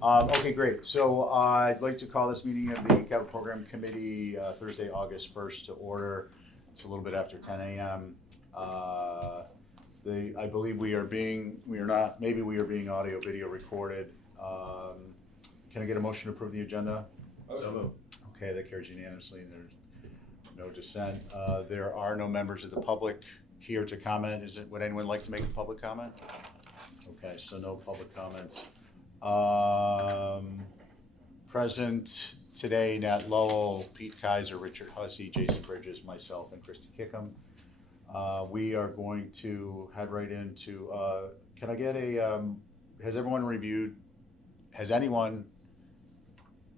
Okay, great. So I'd like to call this meeting of the Capital Program Committee Thursday, August 1st to order. It's a little bit after 10 a.m. I believe we are being audio, video recorded. Can I get a motion to approve the agenda? So moved. Okay, that carries unanimously and there's no dissent. There are no members of the public here to comment. Would anyone like to make a public comment? Okay, so no public comments. Present today, Nat Lowell, Pete Kaiser, Richard Hussey, Jason Bridges, myself, and Christy Kickham. We are going to head right into, can I get has anyone,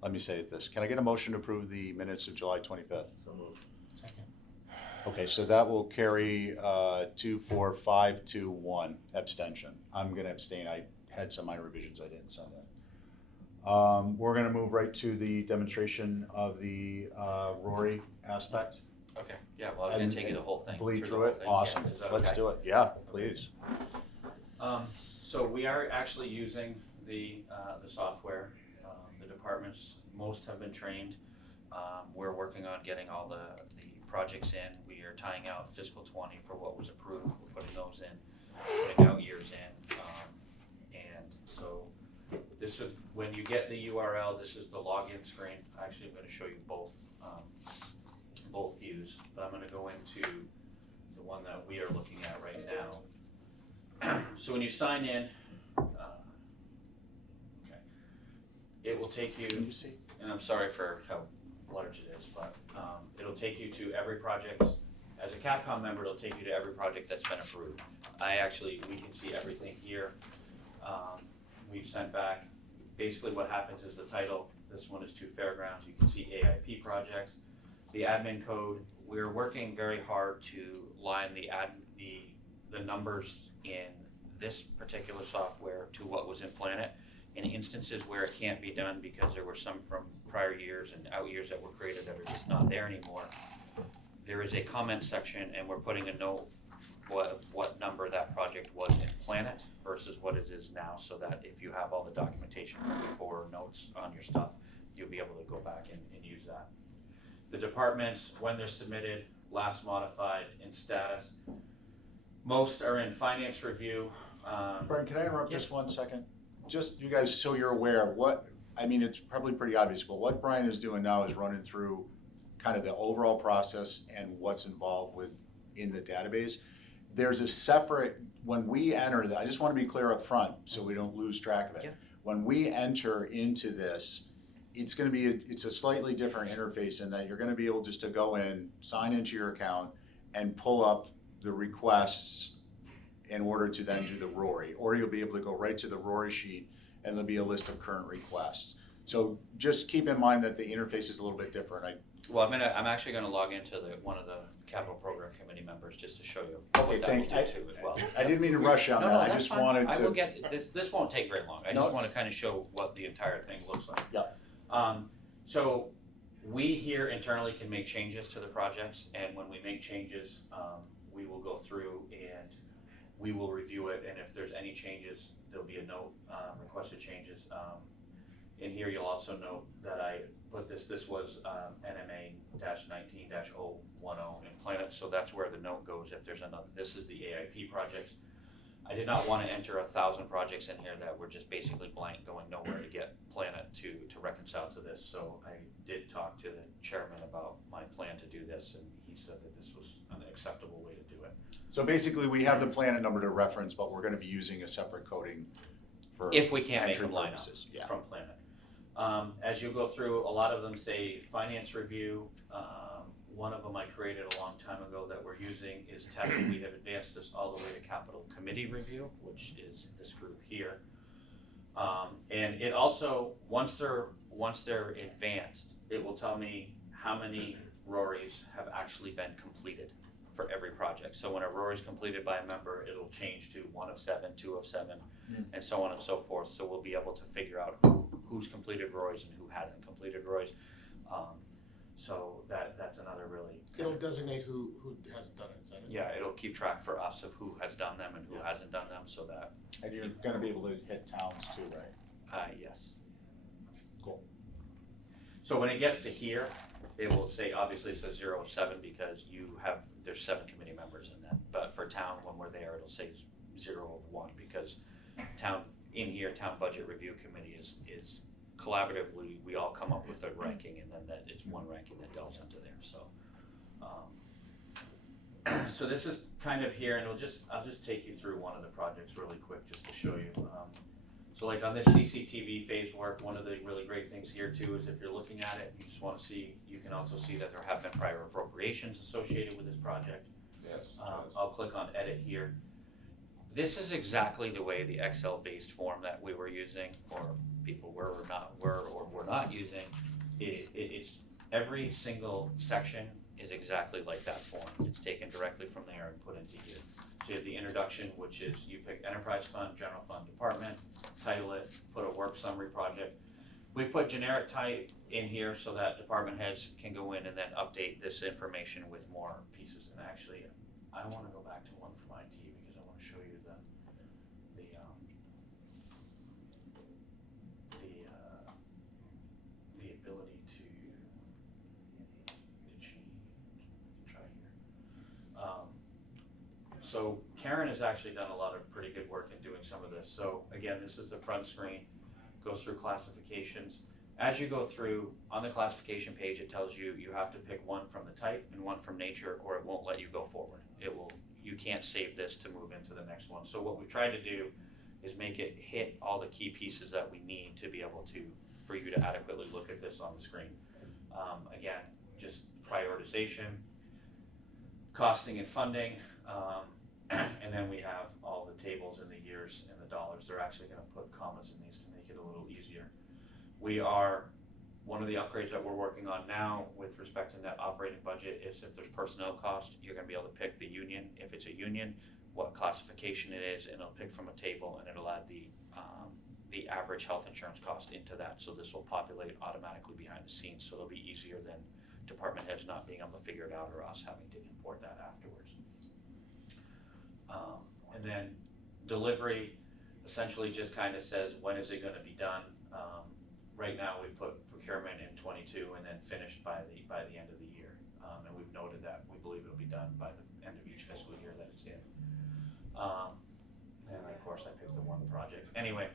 let me say it this, can I get a motion to approve the minutes of July 25th? So moved. Second. Okay, so that will carry 2-4, 5-1 abstention. I'm gonna abstain. I had some minor revisions I didn't send in. We're gonna move right to the demonstration of the Rory aspect. Okay, yeah, well, I was gonna take you the whole thing. Bleed the through whole it, thing. awesome. Yeah, is that Let's okay? do it, yeah, please. So we are actually using the software. The departments, most have been trained. We're working on getting all the projects in. We are tying out fiscal 20 for what was approved. We're putting those in, putting out years in. And so this is, when you get the URL, this is the login screen. Actually, I'm gonna show you both views, but I'm gonna go into the one that we are looking at right now. So when you sign in, okay, it will take you, Can you see? and I'm sorry for how large it is, but it'll take you to every project. As a Capcom member, it'll take you to every project that's been approved. We can see everything here. We've sent back, basically what happens is the title, this one is to Fairgrounds, you can see AIP projects. The admin code, we're working very hard to line the numbers in this particular software to what was in Planet. In instances where it can't be done because there were some from prior years and out years that were created that are just not there anymore, there is a comment section and we're putting a note what number that project was in Planet versus what it is now, so that if you have all the documentation from before, notes on your stuff, you'll be able to go back and use that. The departments, when they're submitted, last modified in status, most are in finance review. Brian, can I interrupt Yeah. just 1 second? Just you guys, so you're aware, it's probably pretty obvious, but what Brian is doing now is running through kind of the overall process and what's involved in the database. There's a separate, when we enter, I just want to be clear up front so we don't lose track of it. Yeah. When we enter into this, it's going to be, it's a slightly different interface in that you're going to be able just to go in, sign into your account, and pull up the requests in order to then do the Rory. Or you'll be able to go right to the Rory sheet and there'll be a list of current requests. So just keep in mind that the interface is a little bit different. I'm actually gonna log into one of the capital program committee members just to show you Okay, what that will do too as well. I didn't mean to rush on that. I that's just fine. wanted I will to. get, this won't take very long. I No. just wanna kinda show what the entire thing looks like. Yeah. So we here internally can make changes to the projects, and when we make changes, we will go through and we will review it, and if there's any changes, there'll be a note, requested changes. In here, you'll also note that I put this was NMA-19-010 in Planet, so that's where the note goes if there's another. This is the AIP projects. I did not want to enter 1,000 projects in here that were just basically blank, going nowhere to get Planet to reconcile to this. So I did talk to the chairman about my plan to do this, and he said that this was an acceptable way to do it. So basically, we have the Planet number to reference, but we're going to be using a separate coding for If we can't make entry them line up purposes. Yeah. from Planet. As you go through, a lot of them say finance review. One of them I created a long time ago that we're using is tech. We have advanced this all the way to capital committee review, which is this group here. And it also, once they're advanced, it will tell me how many Rorys have actually been completed for every project. So when a Rory is completed by a member, it'll change to 1 of 7, 2 of 7, and so on and so forth. So we'll be able to figure out who's completed Roys and who hasn't completed Roys. So that's another really. It'll designate who hasn't done it, is that it? Yeah, it'll keep track for us of who has done them and who hasn't done them, so that. And you're going to be able to hit towns too, right? Yes. So when it gets to here, it will say, obviously it says 0 of 7 because there's 7 committee members in that. But for town, when we're there, it'll say 0 of 1 because town budget review committee is collaboratively, we all come up with a ranking and then it's one ranking that delves into there, so. So this is kind of here, and I'll just take you through one of the projects really quick just to show you. So like on this CCTV phase work, one of the really great things here too is if you're looking at it, you just wanna see, you can also see that there have been prior appropriations associated with this project. Yes. I'll click on edit here. This is exactly the way the Excel-based form that we were using, or people were not using. It's every single section is exactly like that form. It's taken directly from there and put into here. So you have the introduction, which is you pick enterprise fund, general fund, department, title it, put a work summary project. We've put generic type in here so that department heads can go in and then update this information with more pieces. And actually, I want to go back to one from IT because I want to show you the ability to change. Try here. So Karen has actually done a lot of pretty good work in doing some of this. So again, this is the front screen, goes through classifications. As you go through, on the classification page, it tells you you have to pick one from the type and one from nature, or it won't let you go forward. You can't save this to move into the next one. So what we've tried to do is make it hit all the key pieces that we need to be able to, for you to adequately look at this on the screen. Again, just prioritization, costing and funding, and then we have all the tables and the years and the dollars. They're actually gonna put commas in these to make it a little easier. One of the upgrades that we're working on now with respect to net operating budget is if there's personnel cost, you're gonna be able to pick the union. If it's a union, what classification it is, and it'll pick from a table, and it'll add the average health insurance cost into that. So this will populate automatically behind the scenes, so it'll be easier than department heads not being able to figure it out or us having to import that afterwards. And then delivery essentially just kind of says, when is it gonna be done? Right now, we've put procurement in 22 and then finished by the end of the year. And we've noted that we believe it'll be done by the end of each fiscal year that it's in. And of course, I picked the one project. Anyway,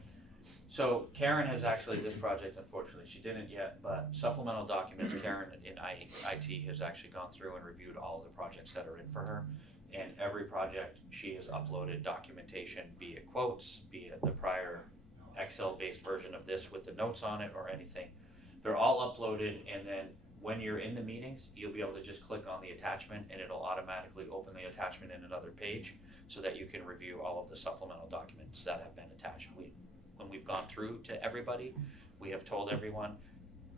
so Karen has actually, this project, unfortunately, she didn't yet, but supplemental documents, Karen in IT has actually gone through and reviewed all of the projects that are in for her. And every project, she has uploaded documentation, be it quotes, be it the prior Excel-based version of this with the notes on it or anything. They're all uploaded, and then when you're in the meetings, you'll be able to just click on the attachment and it'll automatically open the attachment in another page so that you can review all of the supplemental documents that have been attached. When we've gone through to everybody, we have told everyone,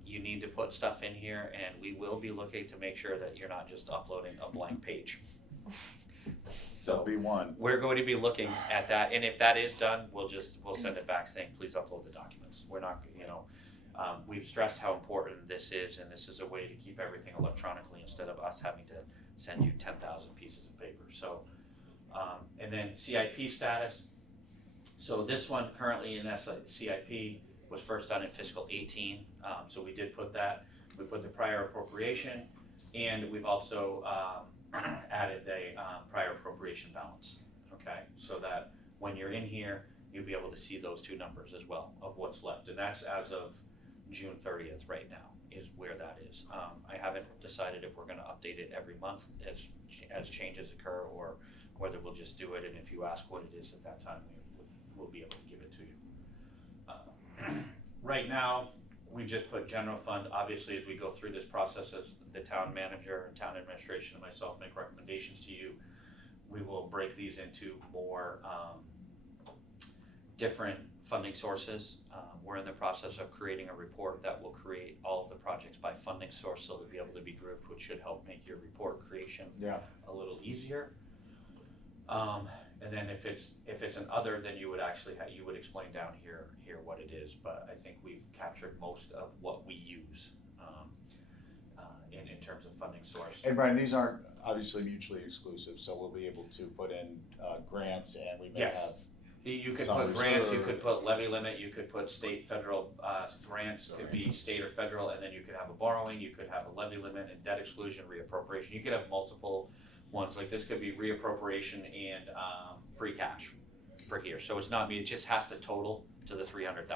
you need to put stuff in here, and we will be looking to make sure that you're not just uploading a blank page. So be one. We're going to be looking at that, and if that is done, we'll send it back saying, please upload the documents. We're not, we've stressed how important this is, and this is a way to keep everything electronically instead of us having to send you 10,000 pieces of paper. So, and then CIP status. So this one currently in CIP was first done in fiscal 18, so we did put that. We put the prior appropriation, and we've also added the prior appropriation balance, okay? So that when you're in here, you'll be able to see those two numbers as well of what's left. And that's as of June 30th right now is where that is. I haven't decided if we're gonna update it every month as changes occur, or whether we'll just do it, and if you ask what it is at that time, we'll be able to give it to you. Right now, we just put general fund. Obviously, as we go through this process, as the town manager and town administration and myself make recommendations to you, we will break these into more different funding sources. We're in the process of creating a report that will create all of the projects by funding source, so they'll be able to be grouped, which should help make your report creation a little easier. And then if it's an other, then you would actually you would explain down here what it is. But I think we've captured most of what we use in terms of funding source. And Brian, these aren't obviously mutually exclusive, so we'll be able to put in grants, and we may have You could Some put grants, you reserve. could put levy limit, you could put state, federal, grants, could be state or federal, and then you could have a borrowing, you could have a levy limit and debt exclusion, reappropriation, you could have multiple ones, like this could be reappropriation and, free cash for here, so it's not me, it just has to total to the $300,000,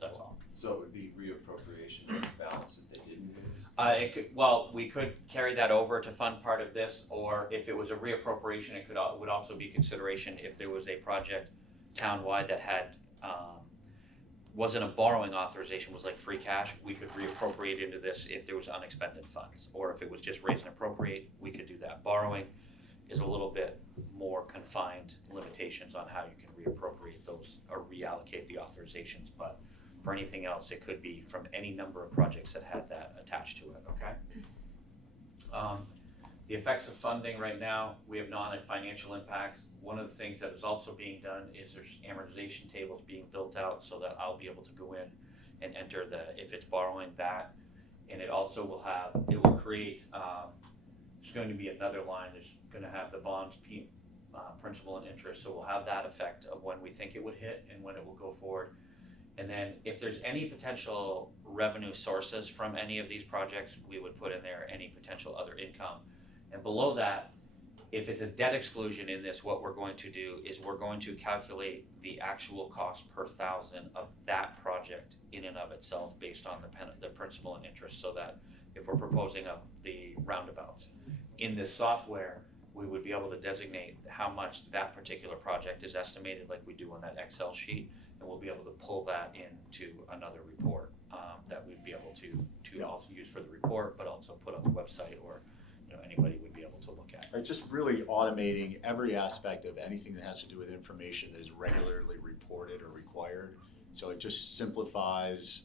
that's all. So it would be reappropriation of the balance that they didn't use? It could, well, we could carry that over to fund part of this, or if it was a reappropriation, it would also be consideration if there was a project townwide that had, wasn't a borrowing authorization, was like free cash, we could reappropriate into this if there was unexpended funds, or if it was just raise and appropriate, we could do that. Borrowing is a little bit more confined limitations on how you can reappropriate those or reallocate the authorizations, but for anything else, it could be from any number of projects that had that attached to it, okay? The effects of funding right now, we have non-financial impacts. One of the things that is also being done is there's amortization tables being built out so that I'll be able to go in and enter if it's borrowing that. And it also will create, there's going to be another line, there's gonna have the bonds, principal and interest, so we'll have that effect of when we think it would hit and when it will go forward. And then if there's any potential revenue sources from any of these projects, we would put in there any potential other income. And below that, if it's a debt exclusion in this, what we're going to do is we're going to calculate the actual cost per thousand of that project in and of itself based on the principal and interest, so that if we're proposing the roundabouts, in this software, we would be able to designate how much that particular project is estimated like we do on that Excel sheet, and we'll be able to pull that into another report that we'd be able to also use for the report, but also put on the website, or anybody would be able to look at. Right, just really automating every aspect of anything that has to do with information that is regularly reported or required. So it just simplifies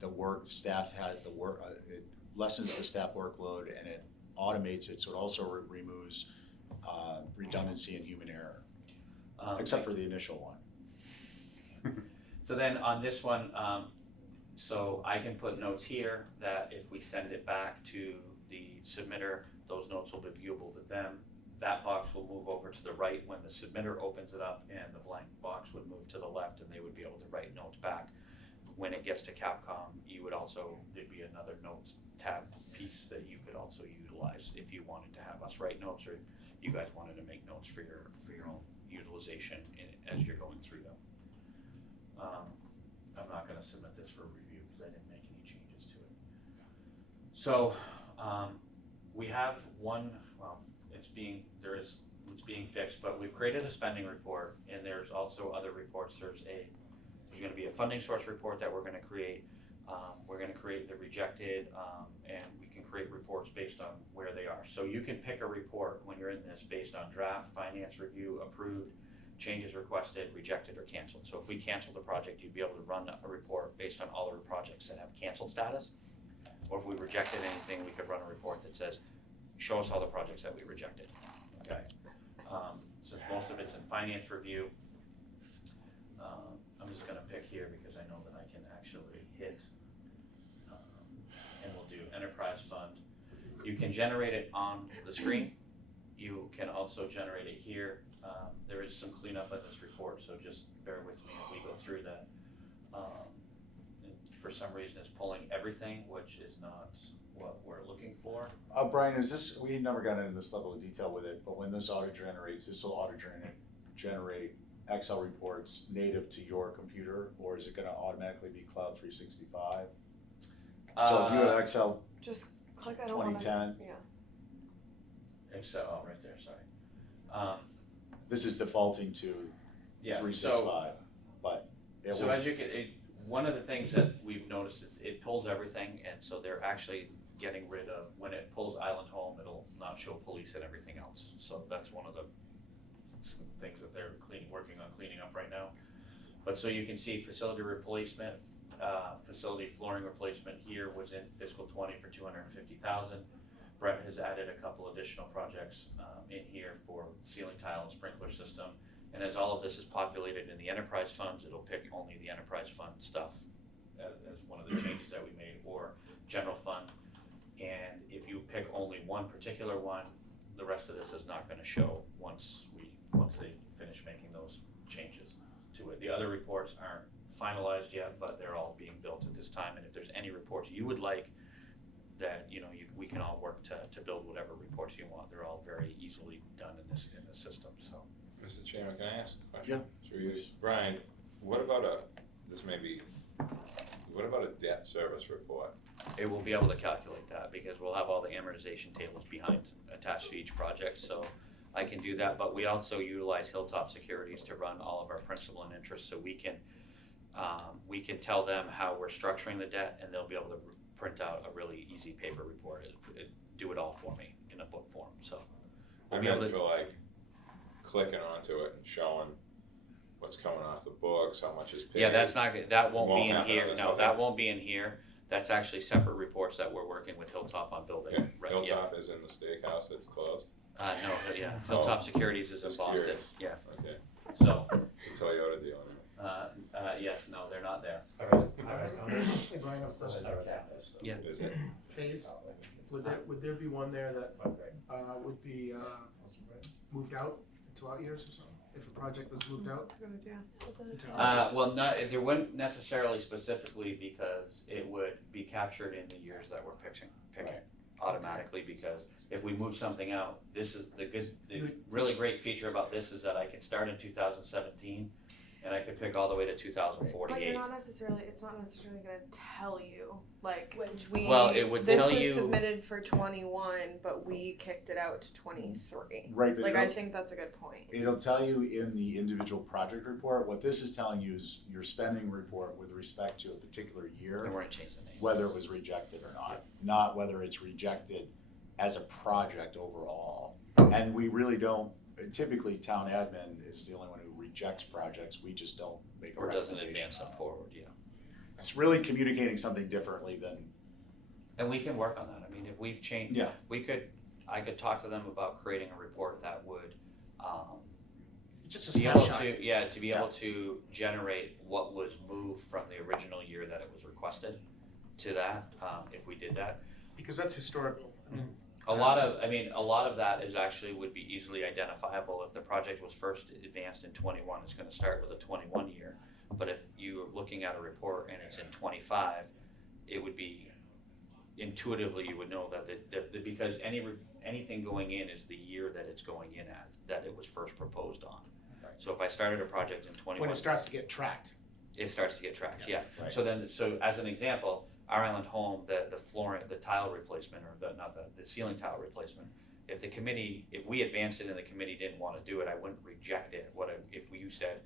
the work staff had, it lessens the staff workload, and it automates it, so it also removes redundancy and human error, except for the initial one. So then on this one, so I can put notes here that if we send it back to the submitter, those notes will be viewable to them. That box will move over to the right when the submitter opens it up, and the blank box would move to the left, and they would be able to write notes back. When it gets to Capcom, there'd be another notes tab piece that you could also utilize if you wanted to have us write notes, or you guys wanted to make notes for your own utilization as you're going through them. I'm not gonna submit this for review because I didn't make any changes to it. So, we have one, well, it's being fixed, but we've created a spending report, and there's also other reports. There's gonna be a funding source report that we're gonna create. We're gonna create the rejected, and we can create reports based on where they are. So you can pick a report when you're in this based on draft, finance review, approved, changes requested, rejected, or canceled. So if we canceled the project, you'd be able to run a report based on all the projects that have canceled status. Or if we rejected anything, we could run a report that says, show us all the projects that we rejected, okay? Since most of it's in finance review, I'm just gonna pick here because I know that I can actually hit, and we'll do enterprise fund. You can generate it on the screen. You can also generate it here. There is some cleanup in this report, so just bear with me if we go through that. For some reason, it's pulling everything, which is not what we're looking for. Brian, we never got into this level of detail with it, but when this auto generates, this will auto generate Excel reports native to your computer, or is it gonna automatically be Cloud 365? So if you have Excel Just click I don't wanna. 2010, Yeah. Excel, oh, right there, sorry. this is defaulting to Yeah, 365, but it So will, as you can, one of the things that we've noticed is it pulls everything, and so they're actually getting rid of, when it pulls Island Home, it'll not show police and everything else. So that's one of the things that they're working on cleaning up right now. But so you can see facility replacement, facility flooring replacement here was in fiscal 20 for $250,000. Brett has added a couple additional projects in here for ceiling tile and sprinkler system. And as all of this is populated in the enterprise funds, it'll pick only the enterprise fund stuff as one of the changes that we made, or general fund. And if you pick only one particular one, the rest of this is not gonna show once they finish making those changes. other reports aren't finalized yet, but they're all being built at this time, and if there's any reports you would like, that, we can all work to build whatever reports you want, they're all very easily done in this system, so. Mr. Chairman, can I ask a question? Yeah, Through you, please. Brian, what about a debt service report? It will be able to calculate that, because we'll have all the amortization tables attached to each project, so I can do that, but we also utilize Hilltop Securities to run all of our principal and interest, so we can tell them how we're structuring the debt, and they'll be able to print out a really easy paper report, do it all for me in a book form, so. We'll I be able meant to, for like clicking onto it and showing what's coming off the books, how much is paid. yeah, that won't be Won't in happen here, on this, no, okay. that won't be in here, that's actually separate reports that we're working with Hilltop on building. Okay, Right, yeah. Hilltop is in the steakhouse that's closed? No, yeah, Hilltop Securities is in Just Boston, curious. yeah, Okay, so, it's a Toyota deal. yes, no, they're not there. Hey, Brian, of course, Yeah. Is it? phase, would there be one there that, would be, moved out into out years or something? If a project was moved out? That's a good idea. Well, there wouldn't necessarily specifically, because it would be captured in the years that we're picking automatically, because if we move something out, this is the really great feature about this is that I can start in 2017 and I could pick all the way to But you're 2048. not necessarily, it's not necessarily gonna tell you, like, Well, it would this tell was you- submitted for 21, but we kicked it out to 23. Right, but Like, I think that's a good point. it'll tell you in the individual project report, what this is telling you is your spending report with respect to a particular year, And we're gonna change the name. whether it was rejected or not whether it's rejected as a project overall. And we really don't, typically town admin is the only one who rejects projects, we just don't make a Or doesn't recommendation. advance them forward, yeah. It's really communicating something differently than, And we can work on that. I mean, if we've changed, yeah, I could talk to them about creating a report that would, Just a be able snapshot. to be able to generate what was moved from the original year that it was requested to that, if we did that. Because that's historical. I mean, A lot of that is actually would be easily identifiable. If the project was first advanced in 21, it's gonna start with a 21 year. But if you're looking at a report and it's in 25, it would be intuitively, you would know that because anything going in is the year that it's going in at, that it was first proposed on. Right. So if I started a project in 21. when it starts to get tracked. It starts to get tracked, yeah. right. So as an example, our island home, the flooring, the tile replacement, or the ceiling tile replacement, if we advanced it and the committee didn't wanna do it, I wouldn't reject it. If you said,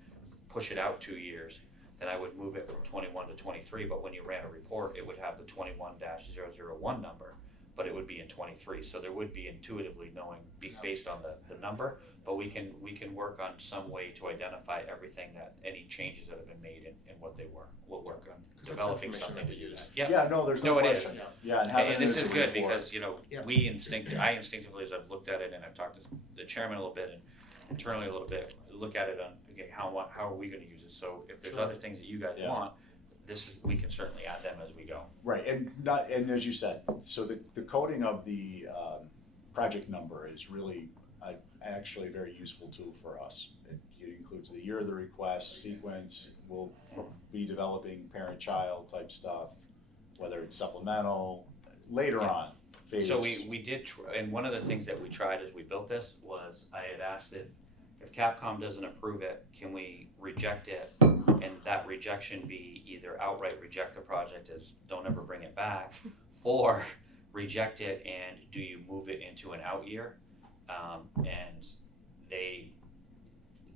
push it out 2 years, then I would move it from 21 to 23, but when you ran a report, it would have the 21-001 number, but it would be in 23, so there would be intuitively knowing, based on the number, but we can work on some way to identify everything any changes that have been made and what they were. We'll work on that's developing information something to that we use. use. Yeah, yeah, no, there's no No, it is. question. Yeah, and having and this as is a good report- because, Yeah. I instinctively, as I've looked at it and I've talked to the chairman a little bit and internally a little bit, look at it on, okay, how are we gonna use it? So if there's Sure. other things that you guys Yeah. want, we can certainly add them as we go. Right, and as you said, so the coding of the project number is really actually a very useful tool for us. It includes the year of the request, sequence, we'll be developing parent-child type stuff, whether it's supplemental, later Yeah. on, phase. So we did, and one of the things that we tried as we built this was I had asked if Capcom doesn't approve it, can we reject it? And that rejection be either outright reject the project as don't ever bring it back, or reject it and do you move it into an out year? And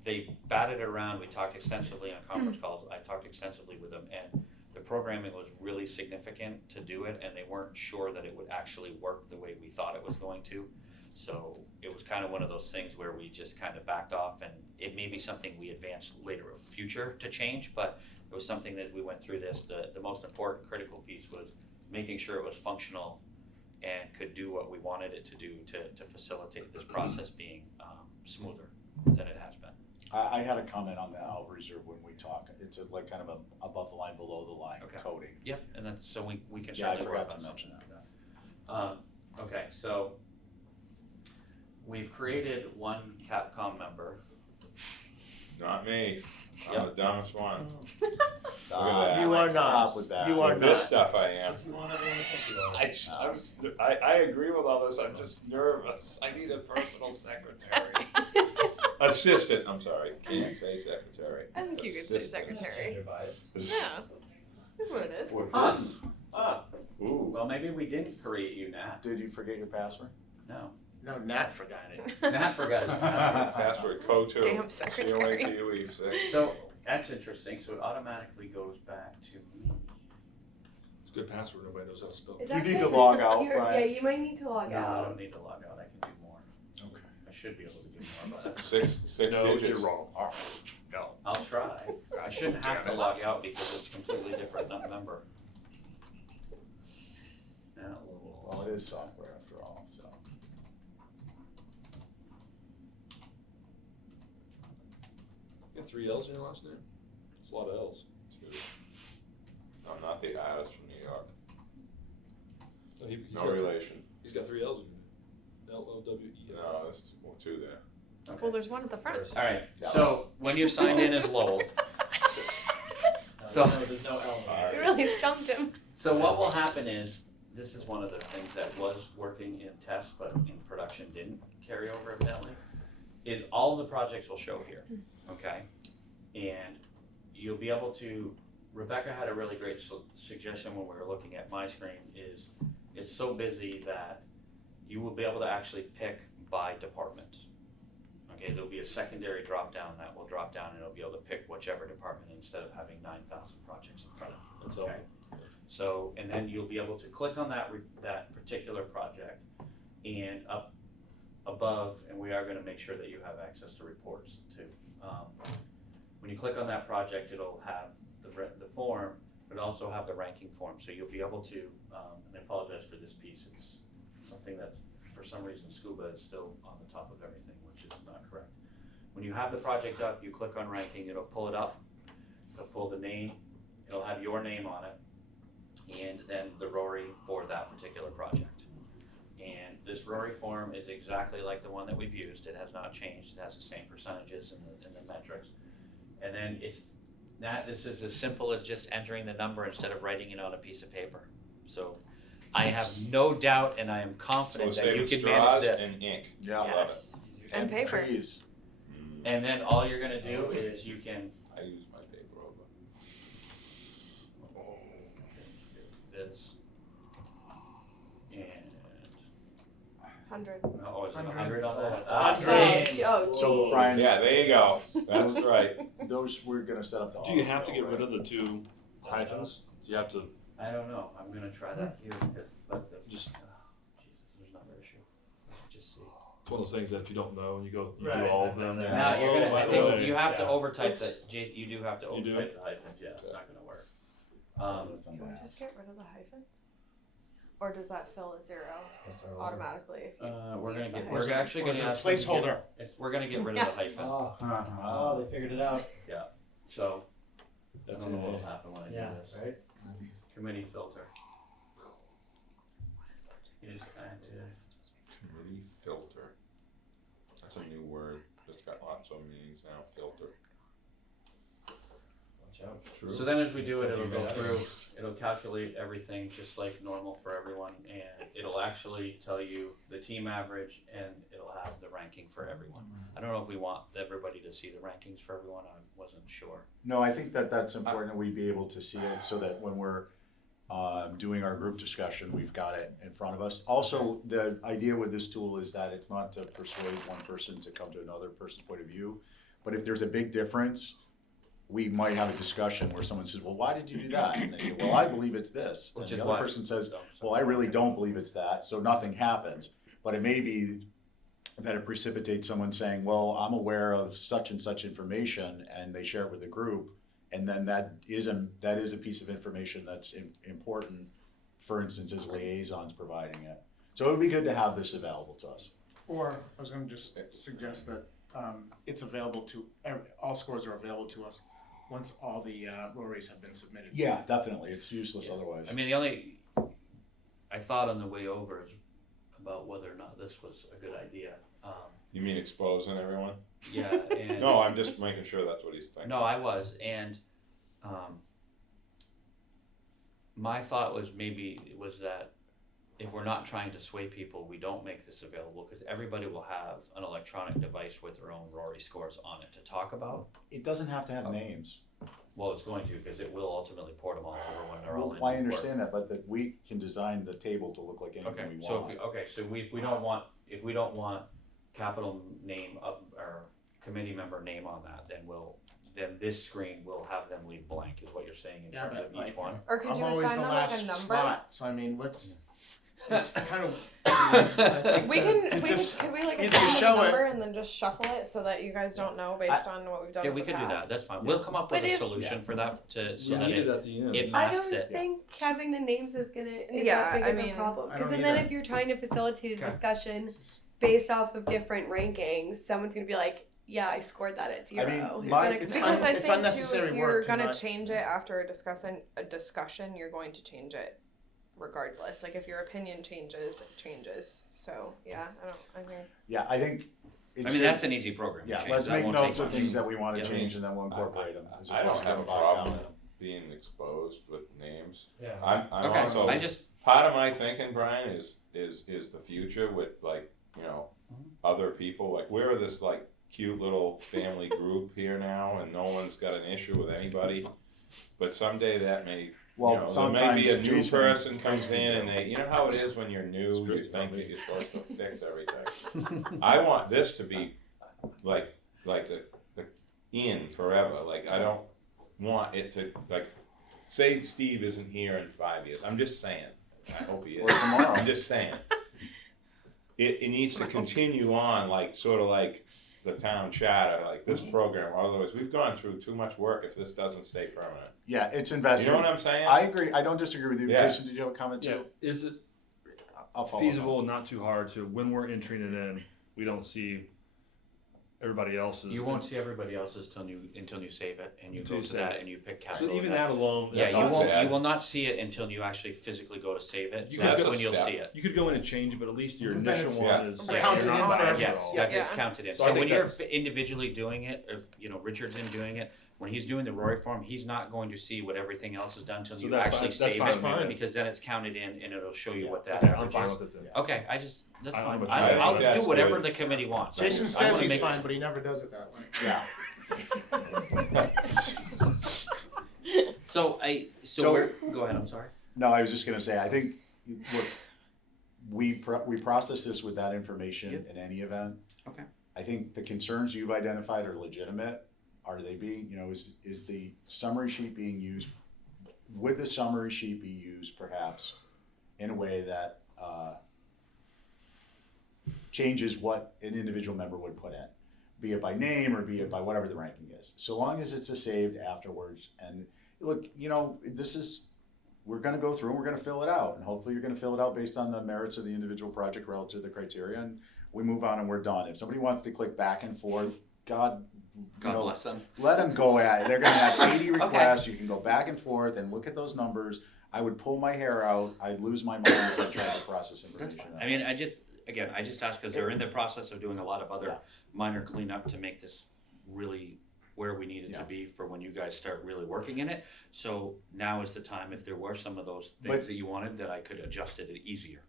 they batted it around, we talked extensively on conference calls, I talked extensively with them, and the programming was really significant to do it, and they weren't sure that it would actually work the way we thought it was going to. So it was kind of one of those things where we just kind of backed off, and it may be something we advance later in future to change, but it was something that as we went through this, the most important critical piece was making sure it was functional and could do what we wanted it to do to facilitate this process being smoother than it has been. I had a comment on that, I'll reserve when we talk, it's like kind of a above the line, below the line Okay. coding. Yep, and that's, so we can Yeah, I certainly work forgot on to something mention like that. Okay, so we've created one Capcom member. Not me. I'm the dumbest one. Stop. that. You are not. Stop with that. You are With this not. stuff I am. You want everyone to think you are. I agree with all this, I'm just nervous. I need a personal secretary. Assistant, I'm sorry, can't say secretary. I think you could say Assistant. secretary. Gender bias. Yeah, that's what it is. Ooh. Well, maybe we didn't create you, Nat. Did you forget your password? No. No, Nat forgot it. Nat forgot his password. Password code 2. Damn secretary. C-O-A-T-U-E, 6. So, that's interesting, so it automatically goes back to me. It's a good password, nobody knows how to spell Is it. You that need to because log it's- out, you're- Brian. Yeah, you might need to log No, I out. don't need to log out, I can do more. Okay. I should be able to do more, but Six No, digits. you're wrong. No. I'll try. I shouldn't have to log out because it's completely different number. Now, Well, it is software after all, so. You got 3 L's in your last name? It's a lot of L's. It's good. I'm not the artist from New York. No, he's No got relation. He's got 3 L's in it. L-O-W-E. No, there's 2 there. okay. Well, there's one at the front. Alright, so when you're signed in as Lowell, so. There's no L in You really stumped him. So what will happen is, this is one of the things that was working in test, but in production didn't carry over evidently, is all of the projects will show here, okay? And you'll be able to, Rebecca had a really great suggestion when we were looking at my screen, is it's so busy that you will be able to actually pick by department. Okay, there'll be a secondary drop down that will drop down and it'll be able to pick whichever department instead of having 9,000 projects in front of you. That's all. Okay. So, and then you'll be able to click on that that particular project, and up above, and we are going to make sure that you have access to reports too. When you click on that project, it'll have the form, but also have the ranking form. So you'll be able to, and I apologize for this piece, it's something that's, for some reason, scuba is still on the top of everything, which is not correct. When you have the project up, you click on ranking, it'll pull it up, it'll pull the name, it'll have your name on it, and then the RORI for that particular project. And this RORI form is exactly like the one that we've used. It has not changed. It has the same percentages and the metrics. And then this is as simple as just entering the number instead of writing it on a piece of paper. So I have no doubt and I am confident So that you save can manage straws this. and ink. Yeah. I love Yes. it. And paper. Trees. And then all you're gonna do is you can, I use my paper over. this, and, 100. oh, is it 100. 100 on that? Oh, So geez. Brian, Yeah, there you go. That's right. those we're gonna set up to. Do you have to auto-fill, get rid right? of the 2 hyphens? Do you have to I don't know, I'm gonna try that here, but just, Jesus, there's another issue. Just see. it's one of those things that if you don't know, you go, you do Right, all of and them. then- then Now, you you're go, gonna, by I the think way. you have to Yeah. overtype Oops. that, you do have to You do? overtype the hyphens, yeah, it's not gonna work. That's on Can we that. just get rid of the hyphen? Or does that fill a 0 automatically if you We're leave gonna the get, hyphen? we're actually Or is gonna it a ask them to get- placeholder? we're gonna get rid of the hyphen, Oh, they figured it out. so, I That's don't know an what'll A. happen when I do Yeah, this. right? Committee filter. Is active. Committee filter. That's a new word. It's got lots of meanings now. Filter. Watch out. True. So then as we do it, it'll go through, it'll calculate everything just like normal for everyone, and it'll actually tell you the team average, and it'll have the ranking for everyone. I don't know if we want everybody to see the rankings for everyone, I wasn't sure. No, I think that that's important that we be able to see it so that when we're doing our group discussion, we've got it in front of us. Also, the idea with this tool is that it's not to persuade one person to come to another person's point of view, but if there's a big difference, we might have a discussion where someone says, well, why did you do that? And they say, well, I believe it's this. And Which is the why- other person says, So- well, I really don't believe it's that, so nothing happens. But it may be that it precipitates someone saying, well, I'm aware of such and such information, and they share it with the group. And then that is a piece of information that's important, for instance, as liaisons providing it. So it would be good to have this available to us. Or I was gonna just suggest that it's available to, all scores are available to us once all the RORIs have been submitted. Yeah, definitely. It's useless otherwise. I mean, the only, I thought on the way over is about whether or not this was a good idea. You mean exposing everyone? Yeah, and. No, I'm just making sure that's what he's thinking. No, I was, and, my thought was that if we're not trying to sway people, we don't make this available, because everybody will have an electronic device with their own Rory scores on it to talk about. It doesn't have to have names. Well, it's going to, because it will ultimately port them all over when they're all in. Well, I understand that, but that we can design the table to look like anything Okay, we so want. if we don't want, capital name up, or committee member name on that, then this screen will have them leave blank, is what you're saying in Yeah, terms but of each like- one? Or could I'm you always assign the them like a last number? slot, so I mean, it's kind of. I think We to can, just- could we like either assign show a it- number and then just shuffle it so that you guys don't know based on what we've done Yeah, in we the could do that, past? that's fine, we'll come up with But a if- solution for that to, so We that need it it, at the end. it I masks don't it. think having the names is Yeah, that big I of mean, a problem. I Because don't then either. if you're trying to facilitate a Okay. discussion based off of different rankings, someone's gonna be like, "Yeah, I scored that at 0." I mean, It's my- gonna it's come Because out. I it's think too, unnecessary if work you're to gonna not- change it after a discussion, you're going to change it regardless. Like if your opinion changes, it changes. So yeah, I think. Yeah, I think it's I mean, good. that's an easy program to Yeah, change. let's That make won't notes take of much. things that we wanna Yeah. change and then we'll incorporate them. as I don't opposed to have a bog problem down. with being exposed with names. Yeah. I'm Okay, also, I just, part of my thinking, Brian, is the future with like, you know, other people, like we're this like cute little family group here now and no one's got an issue with anybody. But someday that may, Well, you know, there sometimes may be a new Jason- person comes in and they, you know how it is when you're new, It's you Christy think for me. that you're supposed to fix everything. I want this to be like the in forever, like I don't want it to, like, say Steve isn't here in 5 years, I'm just saying, I hope he Or is, tomorrow. I'm just saying. It needs to continue on, like, sort of like the town charter, like this program, otherwise we've gone through too much work if this doesn't stay permanent. Yeah, it's You invested. know what I'm saying? I agree, I don't disagree with you. Yeah. Jason, did you have a comment Yeah, too? is it I'll follow feasible and not too hard to, when we're entering it in, we don't see everybody else's? you won't see everybody else's until you save it, and you Until go you to save that it. and you pick So capital. even and that alone, Yeah, that's you not won't, bad. you will not see it until you actually physically go to save it, You that's could- when you'll That's a see step. it. You could go in and change it, but at least your Because then initial it's- one is. Yeah, counted you're in not first. bad Yes, at all. that Yeah. gets counted in. So I So when think you're that's- individually doing it, if, you know, Richard's in doing it, when he's doing the Rory form, he's not going to see what everything else is done until So you that's actually fine- save that's it, fine. because then it's counted in and it'll show you Yeah. what that Okay, I'm average fine is. with it then. Okay, that's I fine. don't know I- about you. I'll I think do that's whatever good. the committee wants. Jason I says wanna he's make- fine, but he never does it that way. Yeah. So So- we're, go ahead, I'm sorry. No, I was just gonna say, I think, look, we process this with that information Yep. in any event. Okay. I think the concerns you've identified are legitimate. Are they being, you know, is the summary sheet being used, would the summary sheet be used perhaps in a way that, changes what an individual member would put in? Be it by name or be it by whatever the ranking is. So long as it's a saved afterwards. And look, you know, we're gonna go through and we're gonna fill it out. And hopefully you're gonna fill it out based on the merits of the individual project relative to the criteria. And we move on and we're done. If somebody wants to click back and forth, God Bless them. let them go at it. They're gonna have 80 requests. You can go back and forth and look at those numbers. I would pull my hair out. I'd lose my mind if I tried to process That's information. fine. I mean, I just asked because they're in the process of doing a lot of other Yeah. minor cleanup to make this really where we need it Yeah. to be for when you guys start really working in it. So now is the time, if there were some of those But- things that you wanted, that I could adjust it easier.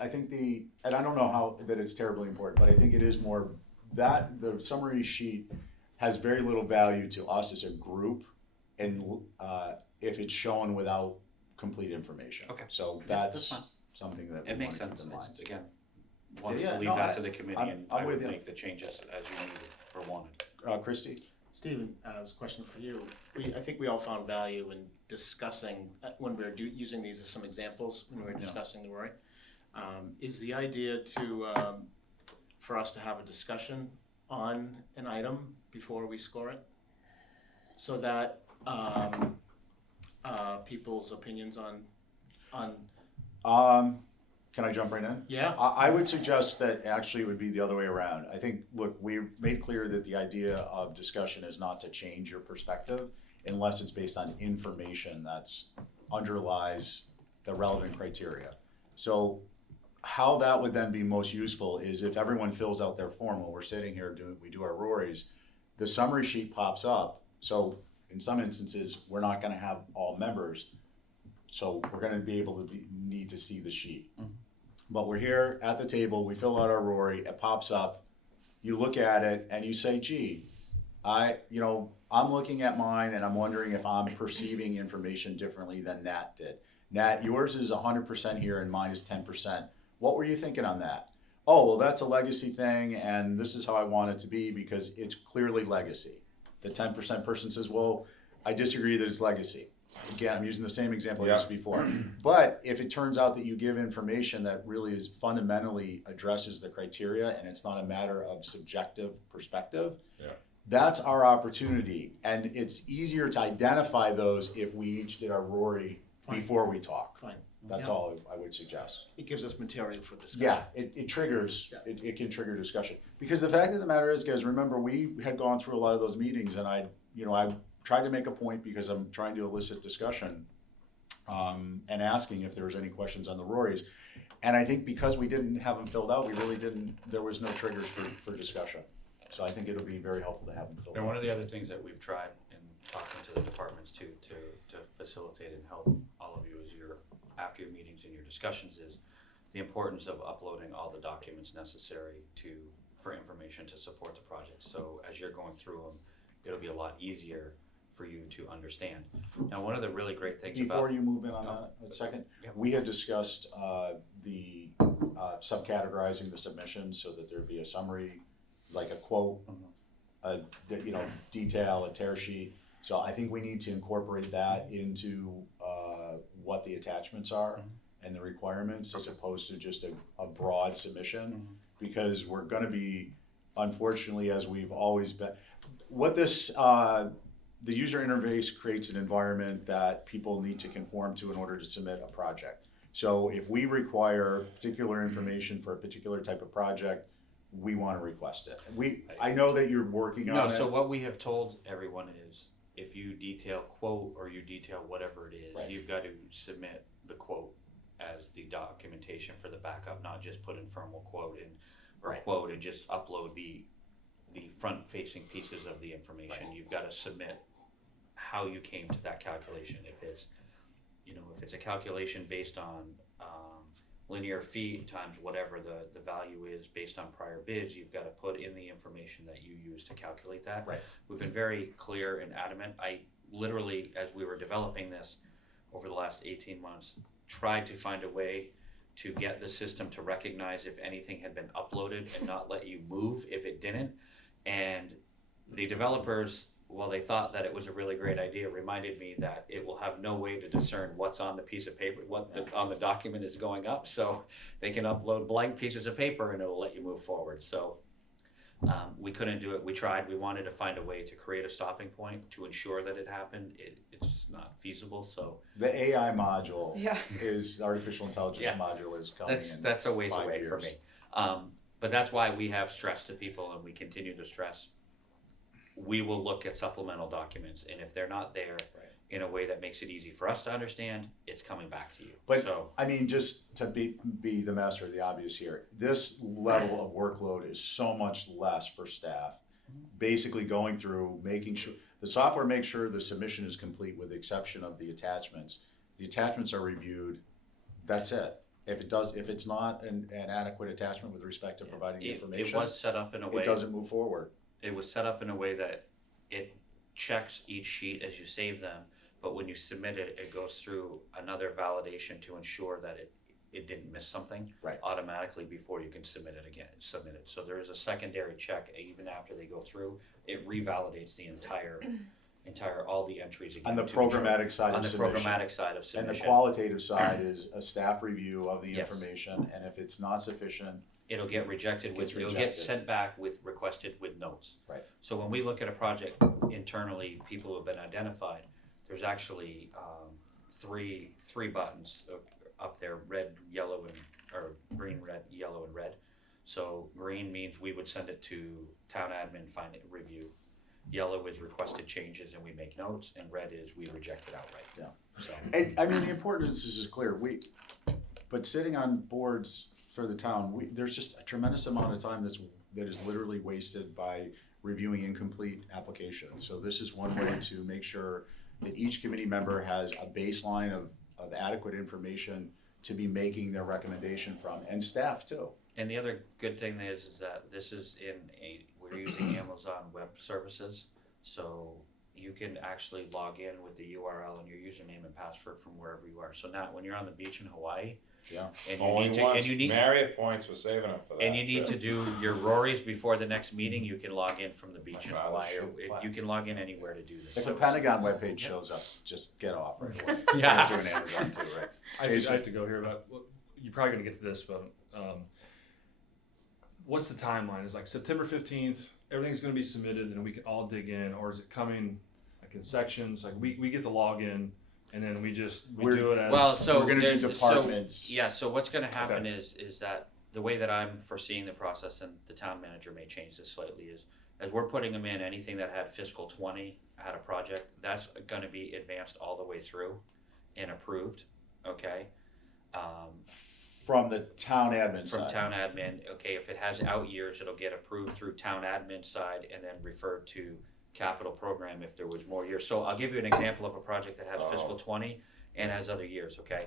I think and I don't know how that it's terribly important, but I think it is more that the summary sheet has very little value to us as a group, and if it's shown without complete information. Okay. So That's that's fine. something that we It makes want to sense. keep in mind. It's, again, wanted Yeah, to leave no, that to the committee, I'm and I with would you. make the changes as you needed or wanted. Christie? Stephen, this question for you. I think we all found value in discussing, when we were using these as some examples, when we were discussing the Roy. Is the idea for us to have a discussion on an item before we score it? So that people's opinions Can I jump right in? yeah? I would suggest that actually it would be the other way around. I think, look, we've made clear that the idea of discussion is not to change your perspective unless it's based on information that's underlies the relevant criteria. So how that would then be most useful is if everyone fills out their form while we're sitting here we do our Rorys, the summary sheet pops up. So in some instances, we're not gonna have all members, so we're gonna be able to need to see the sheet. But we're here at the table, we fill out our Rory, it pops up, you look at it and you say, gee, I'm looking at mine and I'm wondering if I'm perceiving information differently than Nat did. Nat, yours is 100% here and mine is 10%. What were you thinking on that? Oh, well, that's a legacy thing and this is how I want it to be because it's clearly legacy. The 10% person says, well, I disagree that it's legacy. Again, I'm using the same example I used before. But if it turns out that you give information that really is fundamentally addresses the criteria and it's not a matter of subjective perspective, that's our opportunity. And it's easier to identify those if we each did our Rory before we talk. Fine. That's all I would suggest. It gives us material for discussion. Yeah, it triggers, it can trigger discussion. Because the fact of the matter is, guys, remember, we had gone through a lot of those meetings and I tried to make a point because I'm trying to elicit discussion and asking if there was any questions on the Rorys. And I think because we didn't have them filled out, there was no triggers for discussion. So I think it'll be very helpful to have them filled out. And one of the other things that we've tried in talking to the departments too, to facilitate and help all of you after your meetings and your discussions is the importance of uploading all the documents necessary for information to support the project. So as you're going through them, it'll be a lot easier for you to understand. Now, one of the really great things Before you move in on that a second, we had discussed the subcategorizing the submissions so that there'd be a summary, like a quote, a detail, a tear sheet. So I think we need to incorporate that into what the attachments are and the requirements as opposed to just a broad submission, because we're going to be, unfortunately, as we've always been, the user interface creates an environment that people need to conform to in order to submit a project. So if we require particular information for a particular type of project, we want to request it. I know that you're working on it. So what we have told everyone is, if you detail quote or you detail whatever it is, you've got to submit the quote as the documentation for the backup, not just put informal quote in or quote and just upload the front-facing pieces of the information. You've got to submit how you came to that calculation. If it's a calculation based on linear feet times whatever the value is based on prior bids, you've got to put in the information that you use to calculate that. We've been very clear and adamant. I literally, as we were developing this over the last 18 months, tried to find a way to get the system to recognize if anything had been uploaded and not let you move if it didn't. And the developers, while they thought that it was a really great idea, reminded me that it will have no way to discern what's on the piece of paper, on the document is going up. So they can upload blank pieces of paper and it'll let you move forward. So we couldn't do it. We tried. We wanted to find a way to create a stopping point to ensure that it happened. It's just not feasible. So the AI module is artificial intelligence module is coming. That's a ways 5 away years. for me. But that's why we have stressed to people, and we continue to stress, we will look at supplemental documents, and if they're not there in a way that makes it easy for us to understand, it's coming back to you. But I mean, just to be the master of the obvious here, this level of workload is so much less for staff. Basically going through, making sure, the software makes sure the submission is complete with the exception of the attachments. The attachments are reviewed, that's it. If it's not an adequate attachment with respect to providing the information, it was set up in a way, it doesn't move forward. It was set up in a way that it checks each sheet as you save them, but when you submit it, it goes through another validation to ensure that it didn't miss something automatically before you can submit it. So there is a secondary check even after they go through. It revalidates the entire all the entries again. On the programmatic side of submission. Programmatic side of submission. And the qualitative side is a staff review of the information, and if it's not sufficient, it'll get rejected it'll get sent back requested with notes. So when we look at a project internally, people who have been identified, there's actually three buttons up there, red, yellow, or green, red, yellow, and red. So green means we would send it to town admin, find it, review. Yellow is requested changes and we make notes, and red is we reject it outright. And I mean, the importance is clear. But sitting on boards for the town, there's just a tremendous amount of time that is literally wasted by reviewing incomplete applications. So this is one way to make sure that each committee member has a baseline of adequate information to be making their recommendation from, and staff too. And the other good thing is that this is we're using Amazon Web Services, so you can actually log in with the URL and your username and password from wherever you are. So now, when you're on the beach in Hawaii, Yeah. and you Only need to, once. and you need, Marriott points for saving up for that. and you need to do your Rories before the next meeting, you can log in from the beach in My father Hawaii, or should you can log in anywhere to do this. If So- the Pentagon webpage shows up, just get off right away. Yeah. Start doing Amazon too, right? I Jason. have to go here, but you're probably gonna get to this, but what's the timeline? Is like September 15th, everything's gonna be submitted, and we can all dig in, or is it coming like in sections? Like we get the login, and then we We're- do it as Well, so We're gonna do there's departments. Yeah, so what's gonna happen is that the way that I'm foreseeing the process, and the town manager may change this slightly, is as we're putting them in, anything that had fiscal 20 had a project, that's gonna be advanced all the way through and approved, okay? From the town admin From side. town admin, okay, if it has out years, it'll get approved through town admin side and then referred to capital program if there was more years. So I'll give you an example of a project that has fiscal 20 and has other years, okay?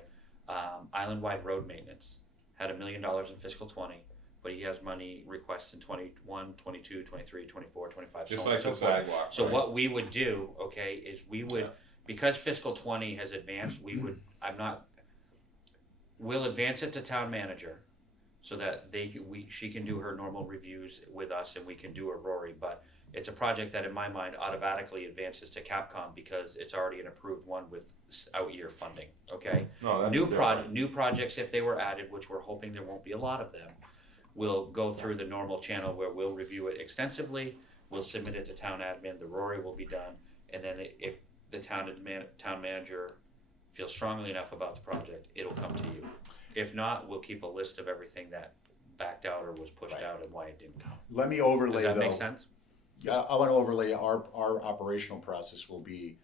Island-wide road maintenance had $1 million in fiscal 20, but he has money requests in 21, 22, 23, 24, 25, Just so on like and the so forth. sidewalk. So right? what we would do, okay, is we would, because fiscal 20 has advanced, we'll advance it to town manager so that she can do her normal reviews with us and we can do a Rory, but it's a project that in my mind automatically advances to Capcom because it's already an approved one with out year funding, okay? No, that's New different. projects, if they were added, which we're hoping there won't be a lot of them, will go through the normal channel where we'll review it extensively, we'll submit it to town admin, the Rory will be done, and then if the town manager feels strongly enough about the project, it'll come to you. If not, we'll keep a list of everything that backed out or was pushed out and why it didn't come. Let me Does overlay that though. make sense? Yeah, I want to overlay our operational process will be,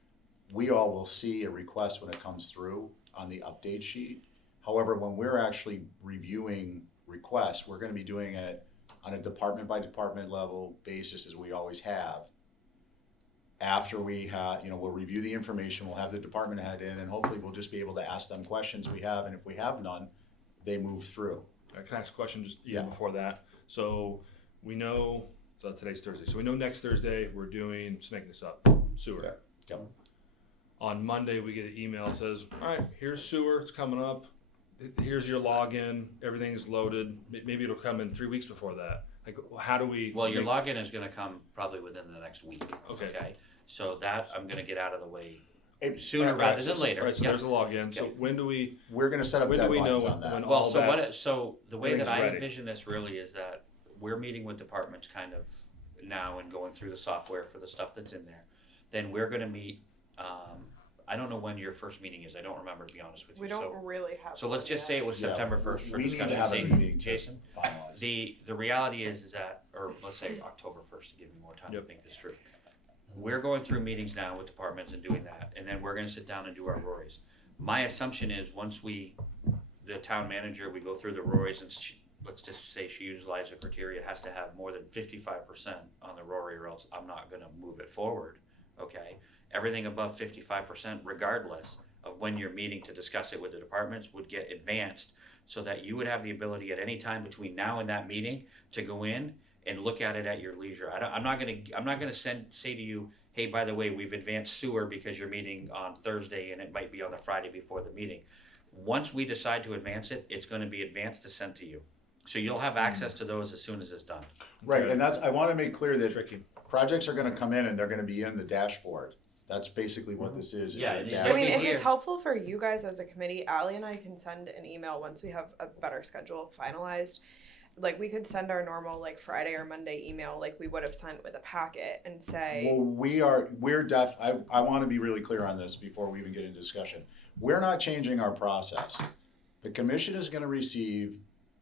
we all will see a request when it comes through on the update sheet. However, when we're actually reviewing requests, we're going to be doing it on a department by department level basis as we always have. After we have, we'll review the information, we'll have the department head in, and hopefully we'll just be able to ask them questions we have, and if we have none, they move through. Can I ask a question just Yeah. even before that? So we know, so today's Thursday. So we know next Thursday we're doing, just making this up, sewer. Yep. On Monday we get an email that says, all right, here's sewer, it's coming up. Here's your login, everything's loaded. Maybe it'll come in 3 weeks before that. Like, how do we? Well, your login is gonna come probably within the next week, Okay. So that I'm gonna get out of the way Hey, sooner All right, rather than so- later. All right, so Yeah. there's a login. So Okay. when do we? We're going to set up When do we know deadlines on that. when Well, all so that so the way that everything's I ready? envision this really is that we're meeting with departments kind of now and going through the software for the stuff that's in there. Then we're gonna meet, I don't know when your first meeting is, I don't remember, to be honest with you. We don't really have. So let's one just yet. say it was Yeah, September 1st for we need to discussion's have a sake. meeting to Jason? finalize. The reality is that, or let's say October 1st to give me more time to Yep. think this through. We're going through meetings now with departments and doing that, and then we're gonna sit down and do our Rories. My assumption is once the town manager, we go through the Rories and let's just say she utilizes the criteria, it has to have more than 55% on the Rory or else I'm not gonna move it forward, okay? Everything above 55%, regardless of when you're meeting to discuss it with the departments, would get advanced so that you would have the ability at any time between now and that meeting to go in and look at it at your leisure. I'm not gonna say to you, hey, by the way, we've advanced sewer because you're meeting on Thursday and it might be on the Friday before the meeting. Once we decide to advance it, it's gonna be advanced to send to you. So you'll have access to those as soon as it's done. Right, Okay. and I want to make clear It's that tricky. projects are going to come in and they're going to be in the dashboard. That's basically what this is. Yeah, your and dashboard. I mean, if Here. it's helpful for you guys as a committee, Allie and I can send an email once we have a better schedule finalized. Like, we could send our normal, like, Friday or Monday email like we would have sent with a packet and say, Well, I want to be really clear on this before we even get into discussion. We're not changing our process. The commission is going to receive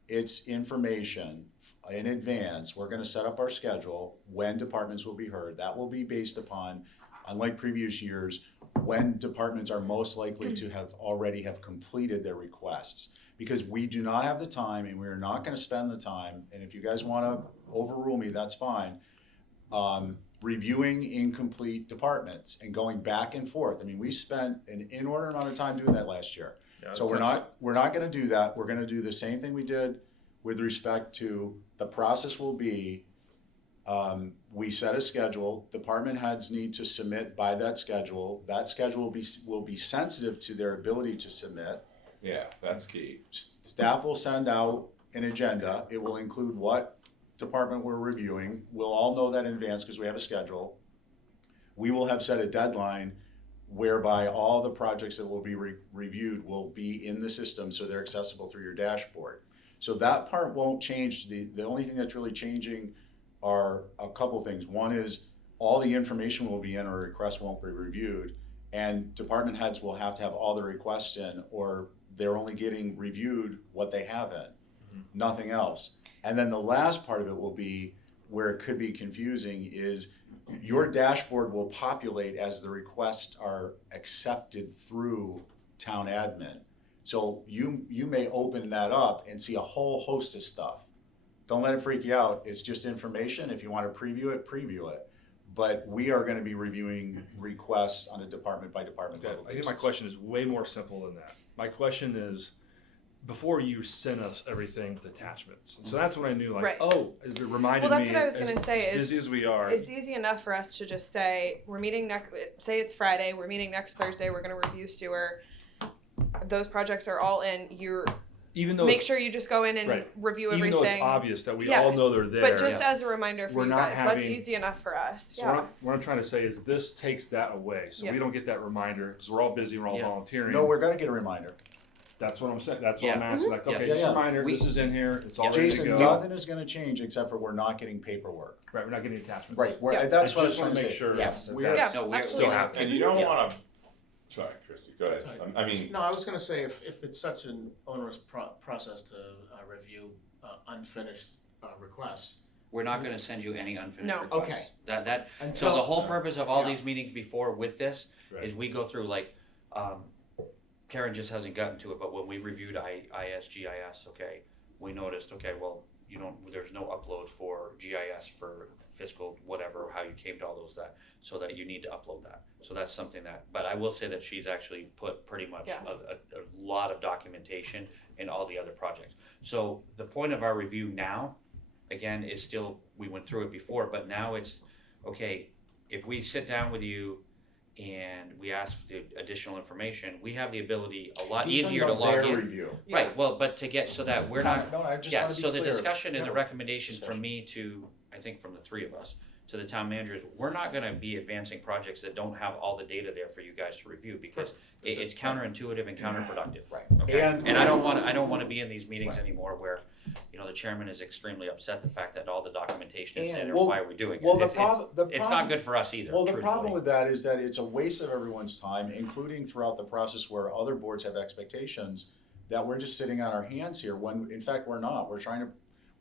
its information in advance. We're going to set up our schedule when departments will be heard. That will be based upon, unlike previous years, when departments are most likely to have already have completed their requests. because we do not have the time and we're not gonna spend the time, and if you guys wanna overrule me, that's fine. Reviewing incomplete departments and going back and forth. I mean, we spent an inordinate amount of time doing that last year. So we're not gonna do that. We're gonna do the same thing we did with respect to, the process will be, we set a schedule, department heads need to submit by that schedule. That schedule will be sensitive to their ability to submit. Yeah, that's key. Staff will send out an agenda. It will include what department we're reviewing. We'll all know that in advance because we have a schedule. We will have set a deadline whereby all the projects that will be reviewed will be in the system, so they're accessible through your dashboard. So that part won't change. The only thing that's really changing are a couple things. One is all the information will be in, or requests won't be reviewed, and department heads will have to have all the requests in, or they're only getting reviewed what they have in, nothing else. And then the last part of it will be, where it could be confusing, is your dashboard will populate as the requests are accepted through town admin. So you may open that up and see a whole host of stuff. Don't let it freak you out. It's just information. If you want to preview it. But we are going to be reviewing requests on a department by department level I think basis. my question is way more simple than that. My question is, before you send us everything with attachments. So that's when I knew, like, Right. oh, it reminded me. Well, that's what I was gonna say As is busy as we are. it's easy enough for us to just say, we're meeting say it's Friday, we're meeting next Thursday, we're gonna review sewer. Those projects are all in, even though make it's, sure you just go in and right. review even everything. though it's obvious that we all know they're there. But just as a reminder for We're you not guys, that's having- easy enough for us. So Yeah. what I'm trying to say is this takes that away. So Yeah. we don't get that reminder because we're all busy, we're all Yeah. volunteering. No, we're going to get a reminder. That's what I'm saying. That's what Yeah. I'm asking. Like, okay, Yeah, just yeah. a reminder, We- this is in here. It's all ready to Jason, go. nothing is going to change except for we're not getting paperwork. Right, we're not getting attachments. Right. Yeah. That's I what I was just trying want to to make say. sure. Yes, that we that's Yeah, No, we're absolutely. still happening. And you don't Yeah. wanna, sorry, Christie, go ahead. I mean, No, I was gonna say, if it's such an onerous process to review unfinished requests. We're not gonna send you any unfinished No. requests. Okay. That, so Until the whole purpose of all yeah. these meetings before with this Right. is we go through, like, Karen just hasn't gotten to it, but when we reviewed GIS, okay, we noticed, okay, well, there's no upload for GIS for fiscal, whatever, how you came to all those so that you need to upload that. So that's something but I will say that she's actually put pretty much Yeah. a lot of documentation in all the other projects. So the point of our review now, again, is still, we went through it before, but now it's, okay, if we sit down with you and we ask for the additional information, we have the ability a lot He's talking easier to about log their in. review. Yeah. Right, well, but to get, so that we're not, No, I just yeah, want to be so clear. the discussion and the Yeah. recommendation from Discussion. me to, I think from the three of us, to the town managers, we're not gonna be advancing projects that don't have all the data there for you guys to review, because it's counterintuitive and counterproductive. Right. Okay? And- And I don't wanna be in these meetings anymore where, the chairman is extremely upset the fact that all the documentation is And- there, Well- why are we doing it? well, the It's problem- not good for us either, Well, the truthfully. problem with that is that it's a waste of everyone's time, including throughout the process where other boards have expectations, that we're just sitting on our hands here, when in fact we're not. We're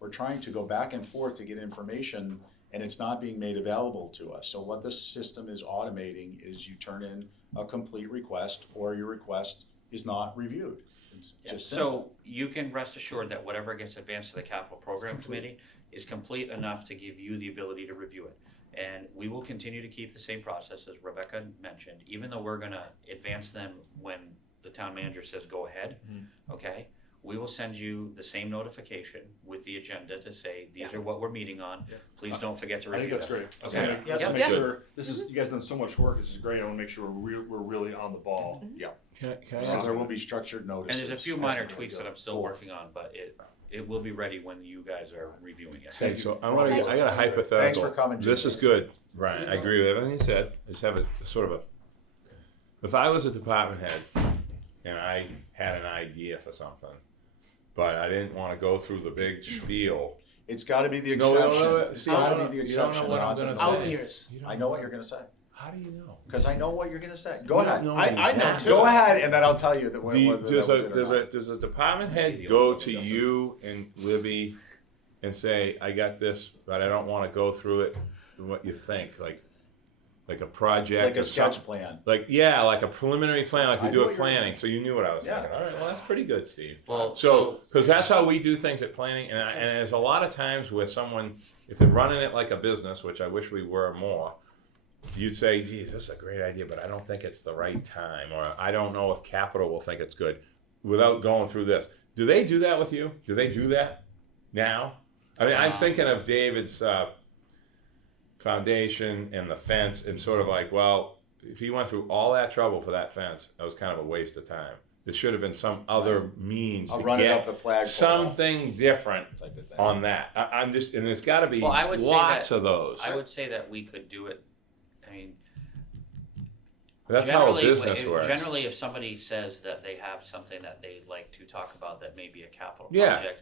trying to go back and forth to get information, and it's not being made available to us. So what this system is automating is you turn in a complete request, or your request is not reviewed. It's Yeah, just simple. so you can rest assured that whatever gets advanced to the capital program complete. committee is complete enough to give you the ability to review it. And we will continue to keep the same process as Rebecca mentioned, even though we're gonna advance them when the town manager says go ahead, okay? We will send you the same notification with the agenda to say, these are what we're meeting on, Yeah. please don't forget to I think review that's them. great. I just Okay. wanna make, Yeah. I just wanna Yeah. make sure this is, you guys done so much work. This is great. I want to make sure we're really on the ball. Can I So ask, there will be structured notices. And there's a few as minor we tweaks go that I'm still forward. working on, but it will be ready when you guys are reviewing it. okay, so I got a hypothetical. Thanks for coming, This is Jason. good, Brian, I agree with everything you said, I just have a sort of if I was a department head and I had an idea for something, but I didn't wanna go through the big spiel. It's gotta be the No, exception. no, It's see, gotta you be don't the know exception, what I'm not the gonna norm. Out say. years. You don't I know what you're gonna say, How do you know? because I know what you're gonna say. Go ahead. I know too. Go ahead, and then I'll tell you that whether that was Does it or not. does a department head go to you and Libby and say, I got this, but I don't wanna go through it, what you think, like, a project. Like a or sketch something. plan. Like like a preliminary plan, like we I do know at what you're saying. planning. So you knew what I was Yeah. thinking. All right, well that's pretty good, Steve. Well, So, because that's how we do things at planning, and there's a lot of times where someone, if they're running it like a business, which I wish we were more, you'd say, geez, this is a great idea, but I don't think it's the right time, or I don't know if capital will think it's good, without going through this. Do they do that with you? Do they do that now? I mean, I'm thinking of David's foundation and the fence, and sort of like, well, if he went through all that trouble for that fence, that was kind of a waste of time. There should have been some other means I'll to run it up get the flagpole something different type of thing. on that. I'm just, and there's got to be Well, I would say lots that- of those. I would say that we could do it. I mean, That's how a generally, business works. Generally, if somebody says that they have something that they'd like to talk about that may be a capital Yeah. project,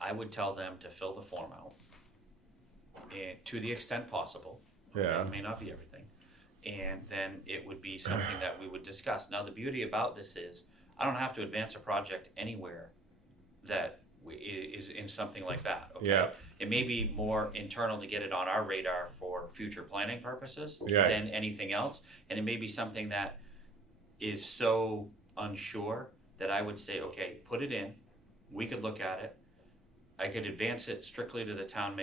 I would tell them to fill the form out, and to the extent possible. Yeah. It may not be everything, and then it would be something that we would discuss. Now, the beauty about this is, I don't have to advance a project anywhere that is in something like that. Okay? Yeah. It may be more internal to get it on our radar for future planning purposes Yeah. than anything else. And it may be something that is so unsure that I would say, okay, put it in. We could look at it. I could advance it strictly to the town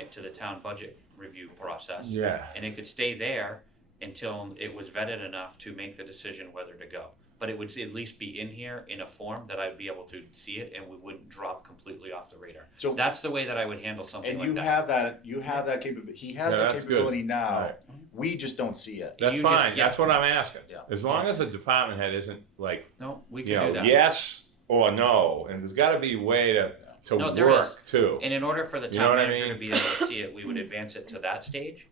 budget review process. Yeah. And it could stay there until it was vetted enough to make the decision whether to go. But it would at least be in here in a form that I'd be able to see it, and we wouldn't drop completely off the radar. So That's the way that I would handle something and like you that. have that capability. He has Yeah, that that's capability now. Right. We just don't see it. That's You just- fine. yeah. That's what I'm asking. Yeah. As long as the department head isn't like, No, we could you know, do that. yes or no, and there's got to be a way to No, there work is. too. And in order for the You know town what I manager mean? to be able to see it, we would advance it to that stage.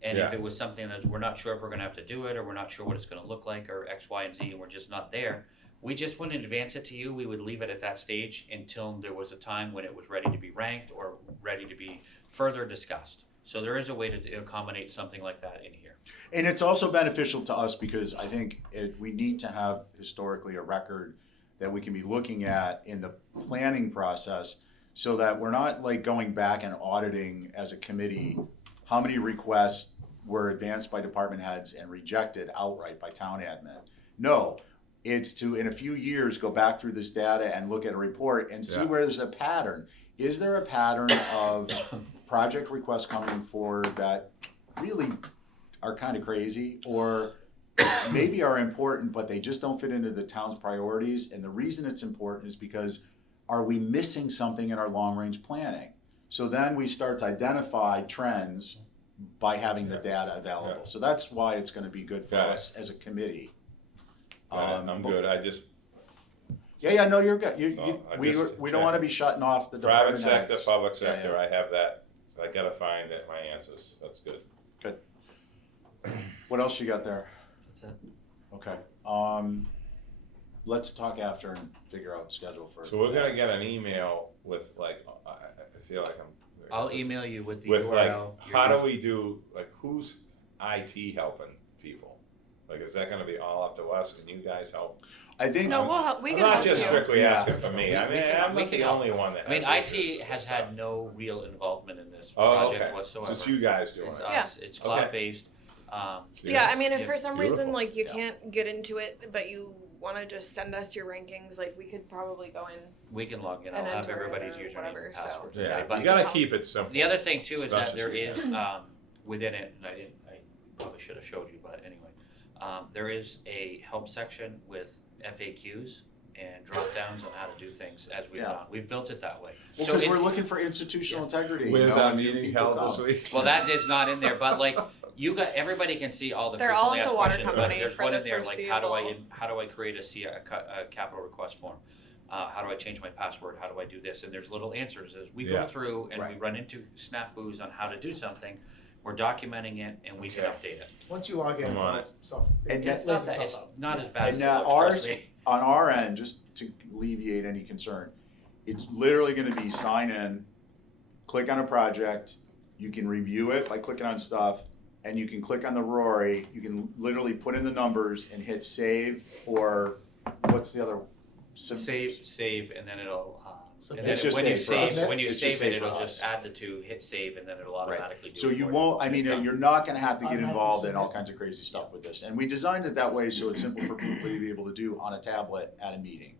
And if Yeah. it was something that we're not sure if we're gonna have to do it, or we're not sure what it's gonna look like, or X, Y, and Z, and we're just not there, we just wouldn't advance it to you. We would leave it at that stage until there was a time when it was ready to be ranked or ready to be further discussed. So there is a way to accommodate something like that in here. And it's also beneficial to us because I think we need to have historically a record that we can be looking at in the planning process, so that we're not like going back and auditing as a committee how many requests were advanced by department heads and rejected outright by town admin. No, it's to, in a few years, go back through this data and look at a report and see Yeah. where there's a pattern. Is there a pattern of project requests coming forward that really are kind of crazy, or maybe are important, but they just don't fit into the town's priorities? And the reason it's important is because, are we missing something in our long-range planning? So then we start to identify trends by having the data available. Yeah. So that's why it's gonna be good for Got it. us as a committee. I'm good. I just, Yeah, no, you're good. So, I We just don't wanna be shutting off the private department sector, heads. public Yeah, sector, I have that. I gotta find my answers. That's good. What else you got there? That's it. Okay, let's talk after and figure out schedule for. So we're gonna get an email with like, I feel like I'll email you with the with like, URL. how do we do, like, who's IT helping people? Like, is that gonna be all up to us? Can you guys help? I think. No, we'll help. We I'm can not help just you. strictly Yeah. asking for me. I mean, I'm we not can the help. only one that I mean, has IT issues has with had stuff. no real involvement in this Oh, project okay. whatsoever. Just you guys doing It's it. us. It's cloud-based. Yeah, I mean, if Yeah, for some reason beautiful. like you Yeah. can't get into it, but you want to just send us your rankings, like we could probably go in. We can log in. I'll And have enter it everybody's or username whatever, and so- password. Yeah, right? But you gotta keep it simple. the other thing too is that Especially there since- is within it, and I probably should have showed you, but anyway, there is a help section with FAQs and drop downs on how to do things as we've Yeah. gone. We've built it that way. Well, So because it- we're looking for institutional integrity. Where's you know, our and meeting people held this come. week? Well, that is not in there, but like everybody can see all the They're all frequently at asked the water questions. company There's for one the in there like how do foreseeable- I create a capital request form? How do I change my password? How do I do this? And there's little answers as we Yeah. go through and we Right. run into snafus on how to do something. We're documenting it and we can Okay. update it. Once you log in, Come it's on. all self. And it yet- lays It's itself out. not as bad And as it now looks, ours, trust me. on our end, just to alleviate any concern, it's literally gonna be sign in, click on a project, you can review it by clicking on stuff, and you can click on the Rory, you can literally put in the numbers and hit save, or what's the other? Save, and then it'll So And then It's just when you safe for save, us. when you It's save just it, safe for it'll us. just add the two, hit save, and then it'll automatically do it. So you for won't, I mean, Done. you're not gonna have to get involved in all kinds of crazy stuff with this. And we designed it that way so it's simple for people to be able to do on a tablet at a meeting.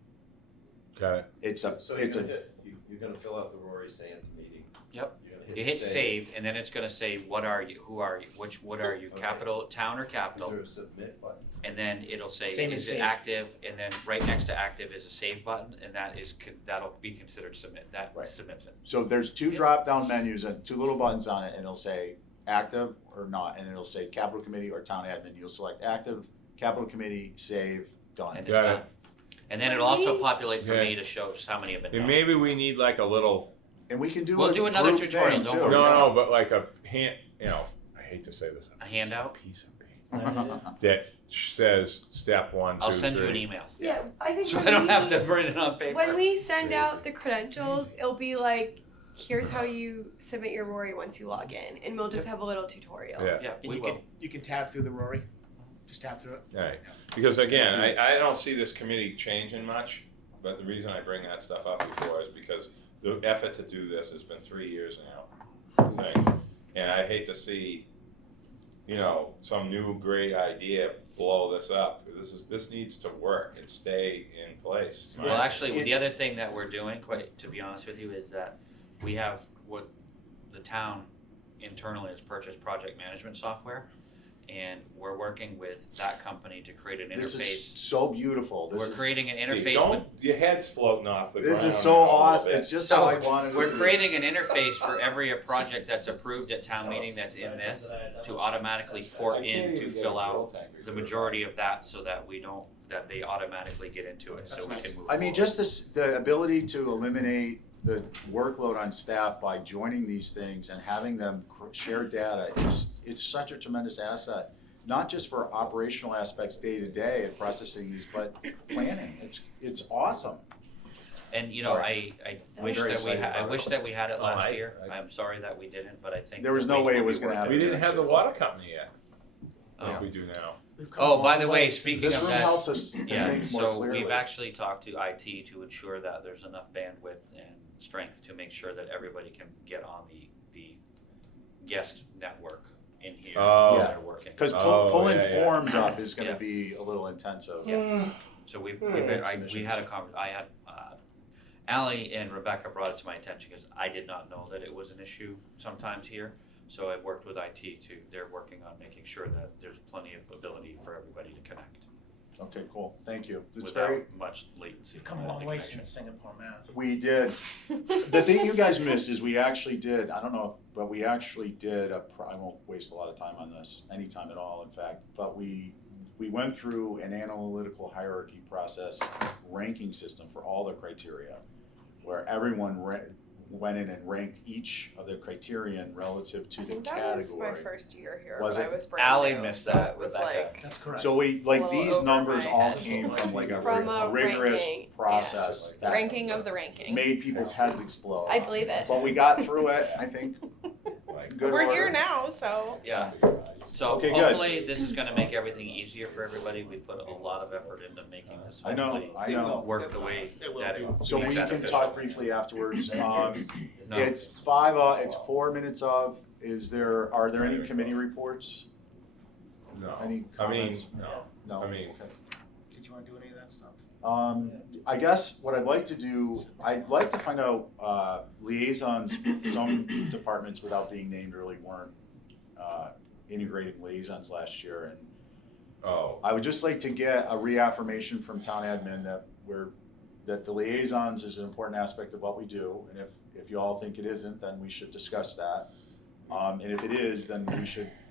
Got it. It's a, So you're it's gonna a, hit, you're gonna fill out the Rory saying at the meeting. Yep. You're gonna You hit save, and then it's gonna say, what are you, who are you, what are you, Okay. capital, town or Is capital? there a submit button? And then it'll say, Same as is it save. active, and then right next to active is a save button, and that'll be considered submit, that Right. submits it. so there's two Yeah. drop-down menus and two little buttons on it, and it'll say active or not, and it'll say capital committee or town admin. You'll select active, capital committee, save, done. And it's Got it. done. And then When it'll also we- populate for Yeah. me to show us how many have been And done. maybe we need like a little, And we can do We'll a do another group tutorial, thing, don't too. worry. no, but like a hand, I hate to say this. A handout? Piece of paper that says step 1, 2, I'll send you 3. an email, Yeah, I think so when I don't we, have to print it on paper. when we send out the credentials, it'll be like, here's how you submit your Rory once you log in, and we'll just have a little tutorial. Yeah. Yeah, And we will. you can tab through the Rory, just tab through it. Right, because again, I don't see this committee changing much, but the reason I bring that stuff up before is because the effort to do this has been 3 years now, I think. And I hate to see, some new great idea blow this up. This needs to work and stay in place. Well, actually, the other thing that we're doing, quite to be honest with you, is that we have what the town internally has purchased project management software, and we're working with that company to create an This is interface. so beautiful. This We're is, creating an Steve, interface with don't, your head's floating off the ground. this is so a little awesome. bit. It's just So, how I wanted it we're to be. creating an interface for every project that's approved at town meeting that's in this to automatically port in to fill out the majority of that so that that they automatically get into it, so That's we nice. can move I mean, forward. just the ability to eliminate the workload on staff by joining these things and having them share data, it's such a tremendous asset. Not just for operational aspects day to day and processing these, but planning. It's awesome. And Sorry. I I'm wish very that we excited I about wish it. that we had it Oh, last I- year. I- I'm sorry that we didn't, but I think There was the no wait way it will was be gonna worth happen. We it. didn't have the water company yet, Oh. like we do now. We've come Oh, a by long the way way, since- speaking This of room that, helps us yeah, think more so clearly. we've actually talked to IT to ensure that there's enough bandwidth and strength to make sure that everybody can get on the guest network in here Oh. that are working. Because Oh, pulling yeah, yeah. forms up is gonna Yeah. be a little intensive. Yeah. So we've been, we Submissions. had I had, Ally and Rebecca brought it to my attention because I did not know that it was an issue sometimes here. So I worked with IT they're working on making sure that there's plenty of ability for everybody to connect Okay, cool. Thank you. It's very, without much latency. We've come a in long the way connection. since Singapore math. we did. The thing you guys missed is we actually did, I don't know, but we actually did I won't waste a lot of time on this, any time at all, in fact, but we went through an analytical hierarchy process ranking system for all the criteria, where everyone went in and ranked each of the criterion relative to I the think that category. was my first year here. Was but it? I was brand Ally new, missed so that, it was Rebecca. like That's correct. So we, like, A little these over numbers my all head. came from like a From a rigorous ranking, process that ranking of the ranking. made people's heads explode. I believe it. But we got through it, I think, Like, good We're order. here now, so Yeah, so Okay, good. hopefully this is gonna make everything easier for everybody. We put a lot of effort into making this I know, hopefully I know. work the way It will that be. it. So we makes that can official. talk briefly afterwards. No. It's 4 minutes of, are there any committee reports? No, Any I mean, comments? no, No? I mean- Okay. Did you wanna do any of that stuff? I guess what I'd like to do, I'd like to find out liaisons, some departments without being named really weren't integrating liaisons last year. And oh, I would just like to get a reaffirmation from town admin that the liaisons is an important aspect of what we do. And if you all think it isn't, then we should discuss that. And if it is, then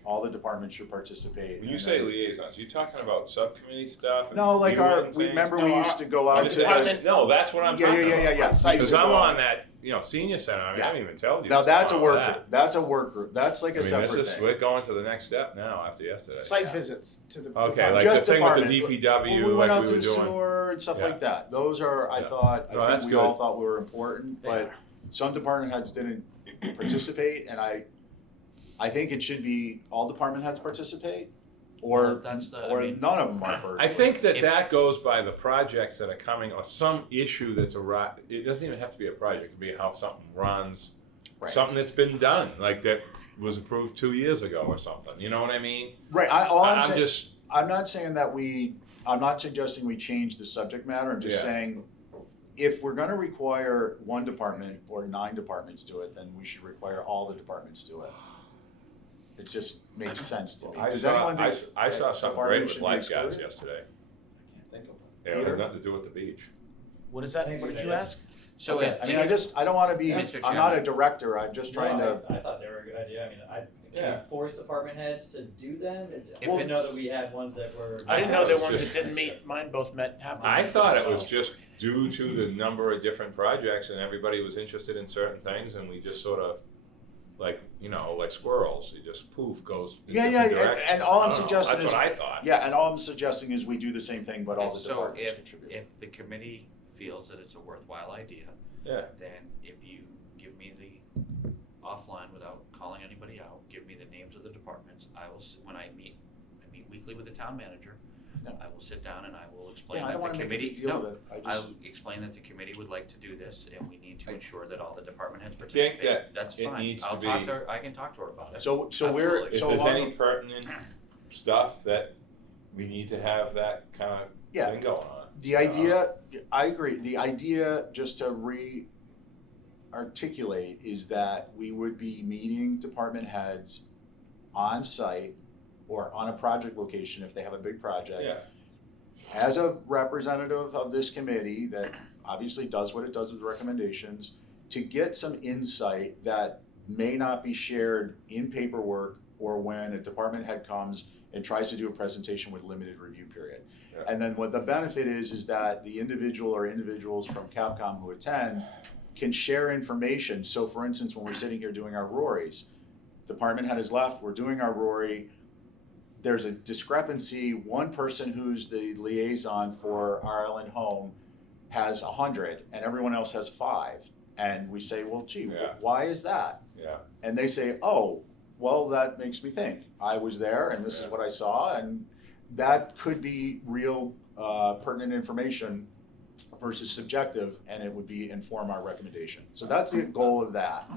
all the departments should participate. when you And say then- liaisons, you talking about subcommittee stuff? and No, like viewing things? remember No, we used to go out to the. department- No, that's what I'm Yeah, talking yeah, about. yeah, yeah. Site Because visit. I'm on that, senior center, I mean, I Yeah. didn't even tell you. Now that's a all work that. group, that's a work group, that's like a I mean, separate this is, thing. we're going to the next step now after yesterday. Site visits to the. Okay, department. like Just the thing with the department. DPW, When we went like out we to were the doing. sewer and stuff Yeah. like that, those are, I Yeah. thought, No, I that's think we all good. thought were important, They but are. some department heads didn't participate, and I think it should be all department heads participate. or that's the, or I mean, none of them are burden. I think that If- that goes by the projects that are coming, or some issue that's it doesn't even have to be a project, it could be how something runs, Right. something that's been done, like that was approved 2 years ago or something, you know what I mean? Right. All I'm saying, just, I'm not saying that I'm not suggesting we change the subject matter. I'm just Yeah. saying, if we're going to require one department or 9 departments do it, then we should require all the departments do it. It just makes sense to me. I Does saw, anyone think I saw that something department great with should be lifeguards excluded? yesterday. I can't think of one. Yeah, it Peter? had nothing to do with the beach. What is that? Thanks What did for you that. ask? So Okay. if, I mean, I don't want to be. Mr. I'm not a Chairman. director. I'm just trying to. I thought they were a good idea. I mean, can Yeah. we force department heads to do them? If I it's- didn't know that we had ones that were. I didn't know thought there it were was ones that didn't meet. Mine both met happily. I thought it was just due to the number of different projects and everybody was interested in certain things and we just sort of, like, you know, like squirrels, it just poof, goes in Yeah, different yeah, directions. and all I'm I don't know, suggesting That's is- what I thought. Yeah, and all I'm suggesting is we do the same thing, but all the so departments if, contribute. if the committee feels that it's a worthwhile idea, Yeah. then if you give me the offline without calling anybody out, give me the names of the departments, I will, when I meet weekly with the town manager, Yeah. I will sit down and I will explain Yeah, I that don't the want to make a committee, big deal no, of it. I just. I'll explain that the committee would like to do this and we need to ensure that all the department heads Think participate. that That's it fine. needs to I'll talk be- to her, I can talk to her about it. So we're Absolutely. If so there's along any pertinent stuff that we need to have that kind of Yeah. thing going on. the idea. I agree. The idea, just to articulate, is that we would be meeting department heads on site or on a project location if they have a big project. Yeah, As a representative of this committee that obviously does what it does with recommendations, to get some insight that may not be shared in paperwork or when a department head comes and tries to do a presentation with limited review period. Yeah. And then what the benefit is that the individual or individuals from Capcom who attend can share information. So for instance, when we're sitting here doing our Rories, department head has left, we're doing our Rory, there's a discrepancy. One person who's the liaison for RLN Home has 100 and everyone else has 5. And we say, well, gee, Yeah. why is that? yeah. And they say, oh, well, that makes me think. I was there and this is Yeah. what I saw. And that could be real pertinent information versus subjective, and it would be inform our recommendation. So that's the goal of that.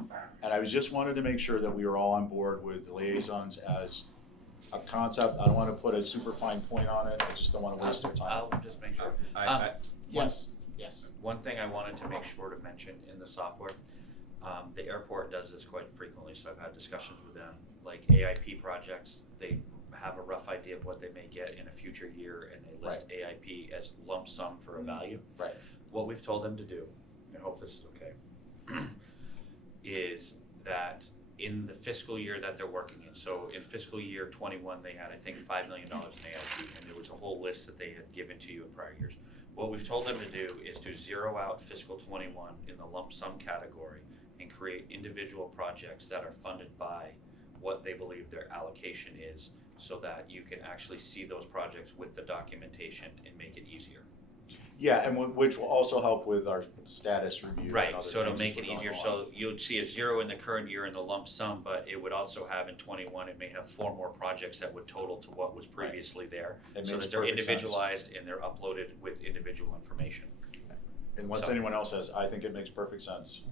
And I was just wanted to make sure that we were all on board with the liaisons as a concept. I don't want to put a super fine point on it. I just don't want to waste your time. I'll just make sure. I, Yes, yes. One thing I wanted to make sure to mention in the software, the airport does this quite frequently, so I've had discussions with them, like AIP projects, they have a rough idea of what they may get in a future year, and they list AIP as lump sum for a value. Right. What we've told them to do, and I hope this is okay, is that in the fiscal year that they're working in, so in fiscal year 21, they had, I think, $5 million in AIP, and there was a whole list that they had given to you in prior years. What we've told them to do is to zero out fiscal 21 in the lump sum category and create individual projects that are funded by what they believe their allocation is, so that you can actually see those projects with the documentation and make it easier. Yeah, and which will also help with our status review. and Right, other so it'll things make as it we're going easier, along. so you'd see a 0 in the current year in the lump sum, but it would also have in 21, it may have 4 more projects that would total to what was previously there. It So makes that they're perfect sense. individualized and they're uploaded with individual information. Unless So- anyone else has, I think it makes perfect sense.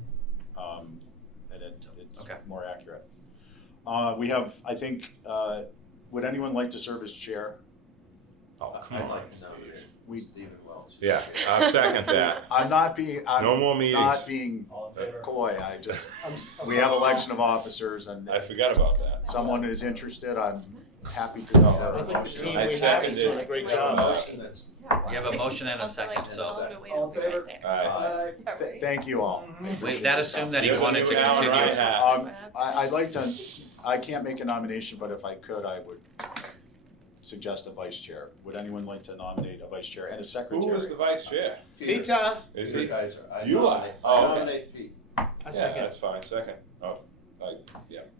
And it's Okay. more accurate. We have, I think, would anyone like to serve as chair? oh, come I'd on. like to nominate We- Stephen Welch. Yeah, I'll second that. I'm not being, No more I'm meetings. not being All in favor? coy, I just, I'm we have election of officers and I forgot about that. someone is interested, I'm happy to. I think the team I we have is seconded doing a it. great We have a job. motion that's. You have a motion and a Also, like, second, just so. tell him to wait, All I'll in be right favor? there. Th- Thank you all. Wait, that assumed that he You're the wanted new to Alan continue. Reinhardt. I'd like to, I can't make a nomination, but if I could, I would suggest a vice chair. Would anyone like to nominate a vice chair and a secretary? Who was the vice chair? Peter, Is You he? guys are. I You are. nominate- Oh, I okay. nominate Pete. I Yeah, second. that's fine, second. Oh,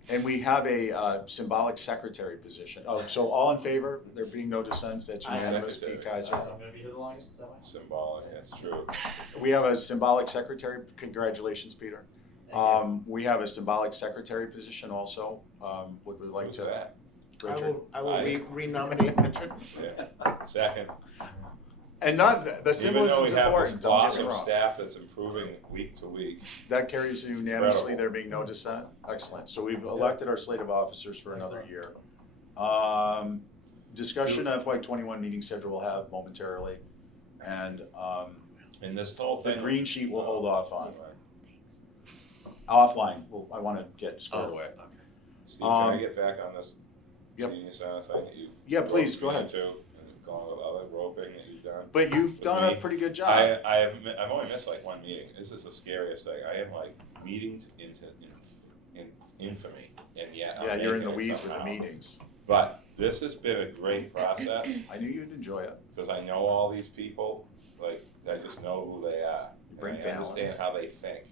And we have a symbolic secretary position. Oh, so all in favor? There being no dissents, that's Aye. unanimous, Pete Kaiser. I'm gonna be here the longest, is that why? symbolic, that's true. We have a symbolic secretary. Congratulations, Peter. We have a symbolic secretary position also. Would we like Who's to? that? Richard. I will I- re-nominate Richard. Yeah. Second. And not, the Even though symbolism we is have important, this don't get me awesome wrong. staff that's improving week to week. That carries unanimously, Incredible. there being no dissent? Excellent. So we've elected our slate of officers for another year. Discussion of FY '21 meeting schedule we'll have momentarily. And And this whole the thing. green sheet we'll hold off on. Offline, I want to get squared Oh, away. okay. Steve, can I Um, get back on this Yep. senior center thing that you? Yeah, please, roped go me ahead. into, and gone with other roping that you've done. But you've With done a me. pretty good job. I've only missed like one meeting. This is the scariest thing. I am like meetings in infamy, and yet I'm Yeah, you're in the making it weeds with the somehow. meetings. But this has been a great process I knew you'd enjoy it. because I know all these people. Like I just know who they are. Bring and I understand balance. how they think.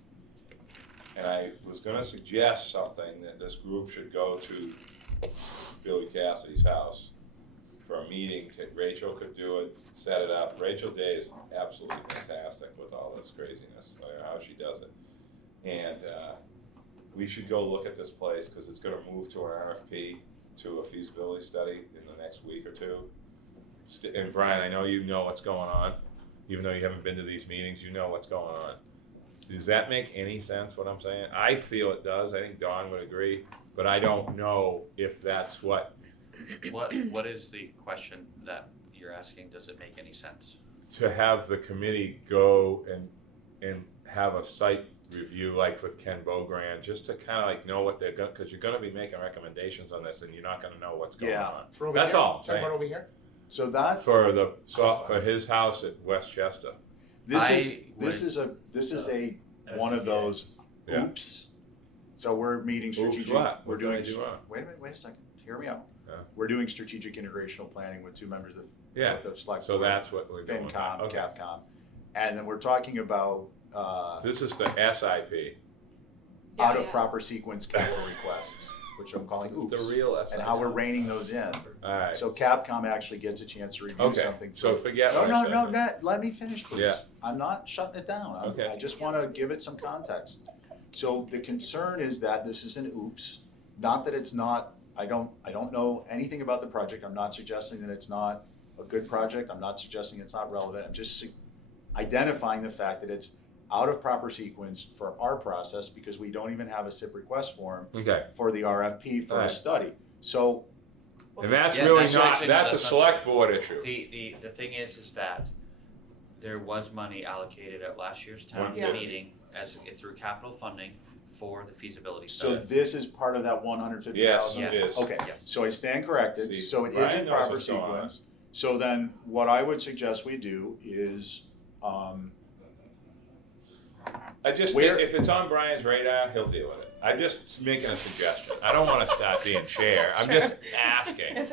And I was going to suggest something that this group should go to Billy Cassidy's house for a meeting. Rachel could do it, set it up. Rachel Day is absolutely fantastic with all this craziness. I don't know how she does it. And we should go look at this place because it's going to move to an RFP, to a feasibility study in the next week or two. And Brian, I know you know what's going on. Even though you haven't been to these meetings, you know what's going on. Does that make any sense, what I'm saying? I feel it does. I think Dawn would agree, but I don't know if that's what. What is the question that you're asking? Does it make any sense? To have the committee go and have a site review like with Ken Bogrand, just to kind of like know what they're going, because you're going to be making recommendations on this and you're not going to know what's going Yeah. on. For over That's here? all I'm Talking saying. about over here? So that, For his house at Westchester. this is one of those Yeah. oops. So we're meeting Oops, strategic. what? We're What did I doing, do wrong? wait a second, hear me out. Yeah. We're doing strategic integrational planning with two members of Yeah, the select so board, that's what we're doing. FinCom, Okay. Capcom. And then we're talking about, This is the SIP. out Yeah, of yeah. proper sequence capital requests, which I'm calling The oops. real SIP. And how we're reining those in. Alright. So Capcom actually gets a chance to review Okay, something. so through- forget what I No, said. no, no, let me finish, please. Yeah. I'm not shutting it down. Okay. I just want to give it some context. So the concern is that this is an oops, not that it's not, I don't know anything about the project. I'm not suggesting that it's not a good project. I'm not suggesting it's not relevant. I'm just identifying the fact that it's out of proper sequence for our process because we don't even have a SIP request form Okay, for the RFP for a Right. study. So and that's Yeah, really that's not, actually- no, that's a that's not select true. board issue. The thing is that there was money allocated at last year's town 150. meeting through capital funding for the feasibility So study. this is part of that 150,000? Yes, it Yes. is. Okay, Yes. so I stand corrected, See, so it is Brian in knows proper what's going on. sequence. So then, what I would suggest we do is, I just, Where- if it's on Brian's radar, he'll deal with it. I'm just making a suggestion. I don't wanna start being chair, I'm just asking.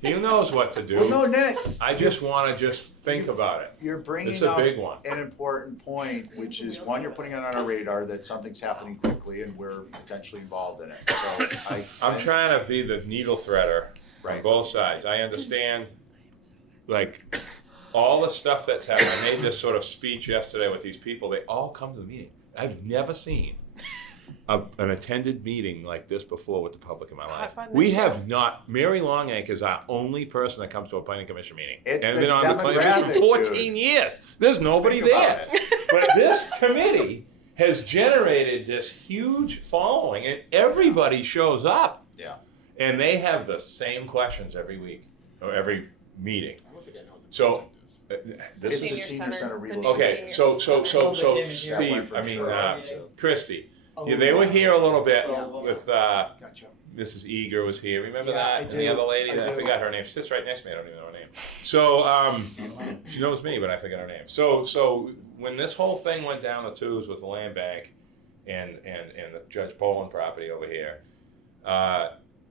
He knows what to well, no, do. Nick, I just wanna just think about it. you're It's bringing a up big one. an important point, which is, one, you're putting it on our radar that something's happening quickly and we're potentially involved in it, so I'm trying to be the needle threader on Right. both sides. I understand, like, all the stuff that's happened. I made this sort of speech yesterday with these people. They all come to the meeting. I've never seen an attended meeting like this before with the public in my life. Have fun We this have not. Mary Longank is our only person that comes to a planning commission meeting, It's and the been on the planning commission for demographic, 14 years. There's nobody Think about there. But this committee has generated this huge following, and everybody shows up. Yeah. And they have the same questions every week or every meeting. I don't think I know what the So, project is. This is Senior the senior center, center the relocation. new okay, senior so center. Steve, That I went mean, from sure. Christy, Oh, yeah, they were here a little bit Yeah. with Gotcha. Mrs. Eager was here. Remember Yeah, that? I And do. the other lady, I I do. forgot her name. She sits right next to me. I don't even know her name. So she knows me, but I forget her name. So when this whole thing went down the tubes with the land bank and the Judge Poland property over here,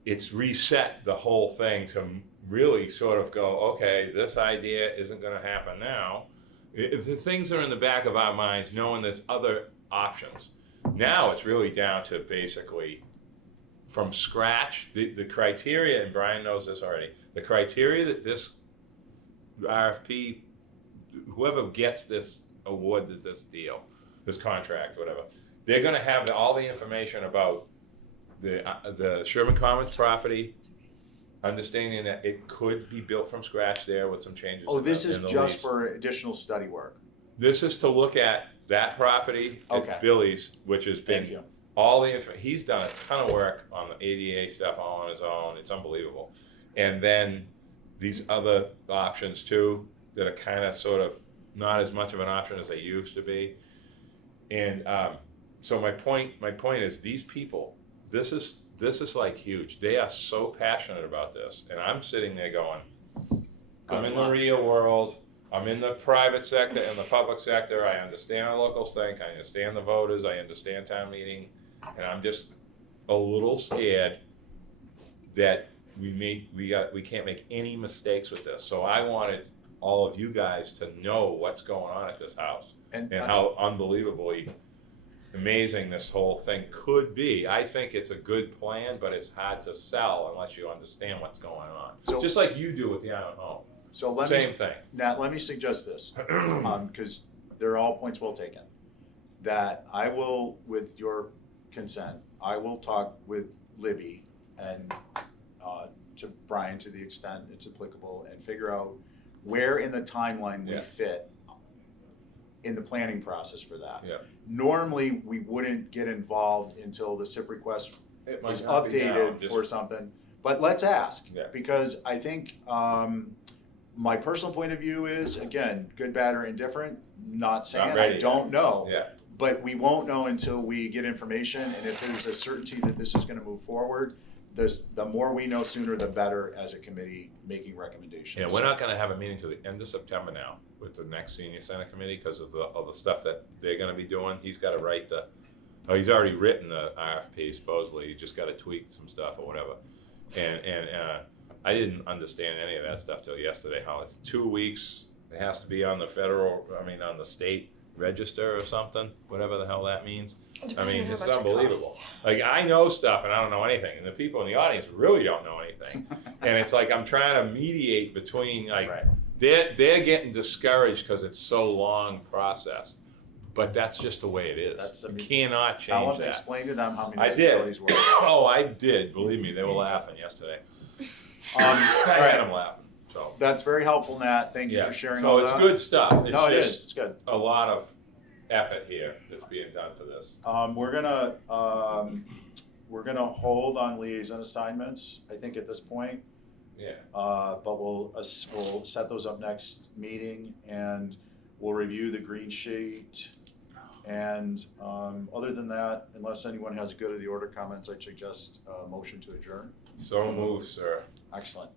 it's reset the whole thing to really sort of go, okay, this idea isn't going to happen now. The things are in the back of our minds, knowing there's other options. Now it's really down to basically from scratch, the criteria, and Brian knows this already, the criteria that this RFP, whoever gets this award, this deal, this contract, whatever, they're gonna have all the information about the Sherman Commons property, understanding that it could be built from scratch there with some changes. Oh, in this the- is in the just lease. for additional study work. This is to look at that property Okay. at Billy's, which has Thank been you. all the he's done a ton of work on the ADA stuff all on his own. It's unbelievable. And then these other options too that are kind of sort of not as much of an option as they used to be. And so my point is these people, this is like huge. They are so passionate about this, and I'm sitting there going, I'm in the real world. I'm in the private sector and the public sector. I understand how locals think. I understand the voters. I understand town meeting, and I'm just a little scared that we can't make any mistakes with this. So I wanted all of you guys to know what's going on at this house And how unbelievably amazing this whole thing could be. I think it's a good plan, but it's hard to sell unless you understand what's going on. So- Just like you do with the Island Home. so let Same me, thing. Nat, let me suggest this, because they're all points well taken. That I will, with your consent, I will talk with Libby and to Brian to the extent it's applicable and figure out where in the timeline we Yeah. fit in the planning process for that. Yeah. Normally, we wouldn't get involved until the SIP request It is might not be now, updated just- for something, but let's ask. Yeah. Because I think, my personal point of view is, again, good, bad, or indifferent, not saying I ready don't yet. know. Yeah. But we won't know until we get information, and if there's a certainty that this is gonna move forward, the more we know sooner, the better as a committee making recommendations. Yeah, we're not gonna have a meeting till the end of September now with the next senior center committee because of the stuff that they're gonna be doing. He's gotta write he's already written the RFP supposedly, he just gotta tweak some stuff or whatever. And I didn't understand any of that stuff till yesterday, how it's 2 weeks, it has to be on the on the state register or something, whatever the hell that means. I mean, it's unbelievable. Like, I know stuff and I don't know anything, and the people in the audience really don't know anything. And it's like I'm trying to mediate between, like, Right. they're getting discouraged because it's so long process. But that's just the way it is. You cannot Tell change them, that. explain to them how I did. municipalities work. Oh, I did. Believe me, they were laughing yesterday. Um, I all had right, them laughing. So that's very helpful, Nat, thank you yeah. for sharing So all it's that. good stuff. It's No, it is, just it's good. a lot of effort here that's being done for this. We're gonna hold on liaison assignments, I think at this point. Yeah. But we'll set those up next meeting and we'll review the green sheet. And, other than that, unless anyone has a good of the order comments, I'd suggest a motion to adjourn. So move, sir. Excellent.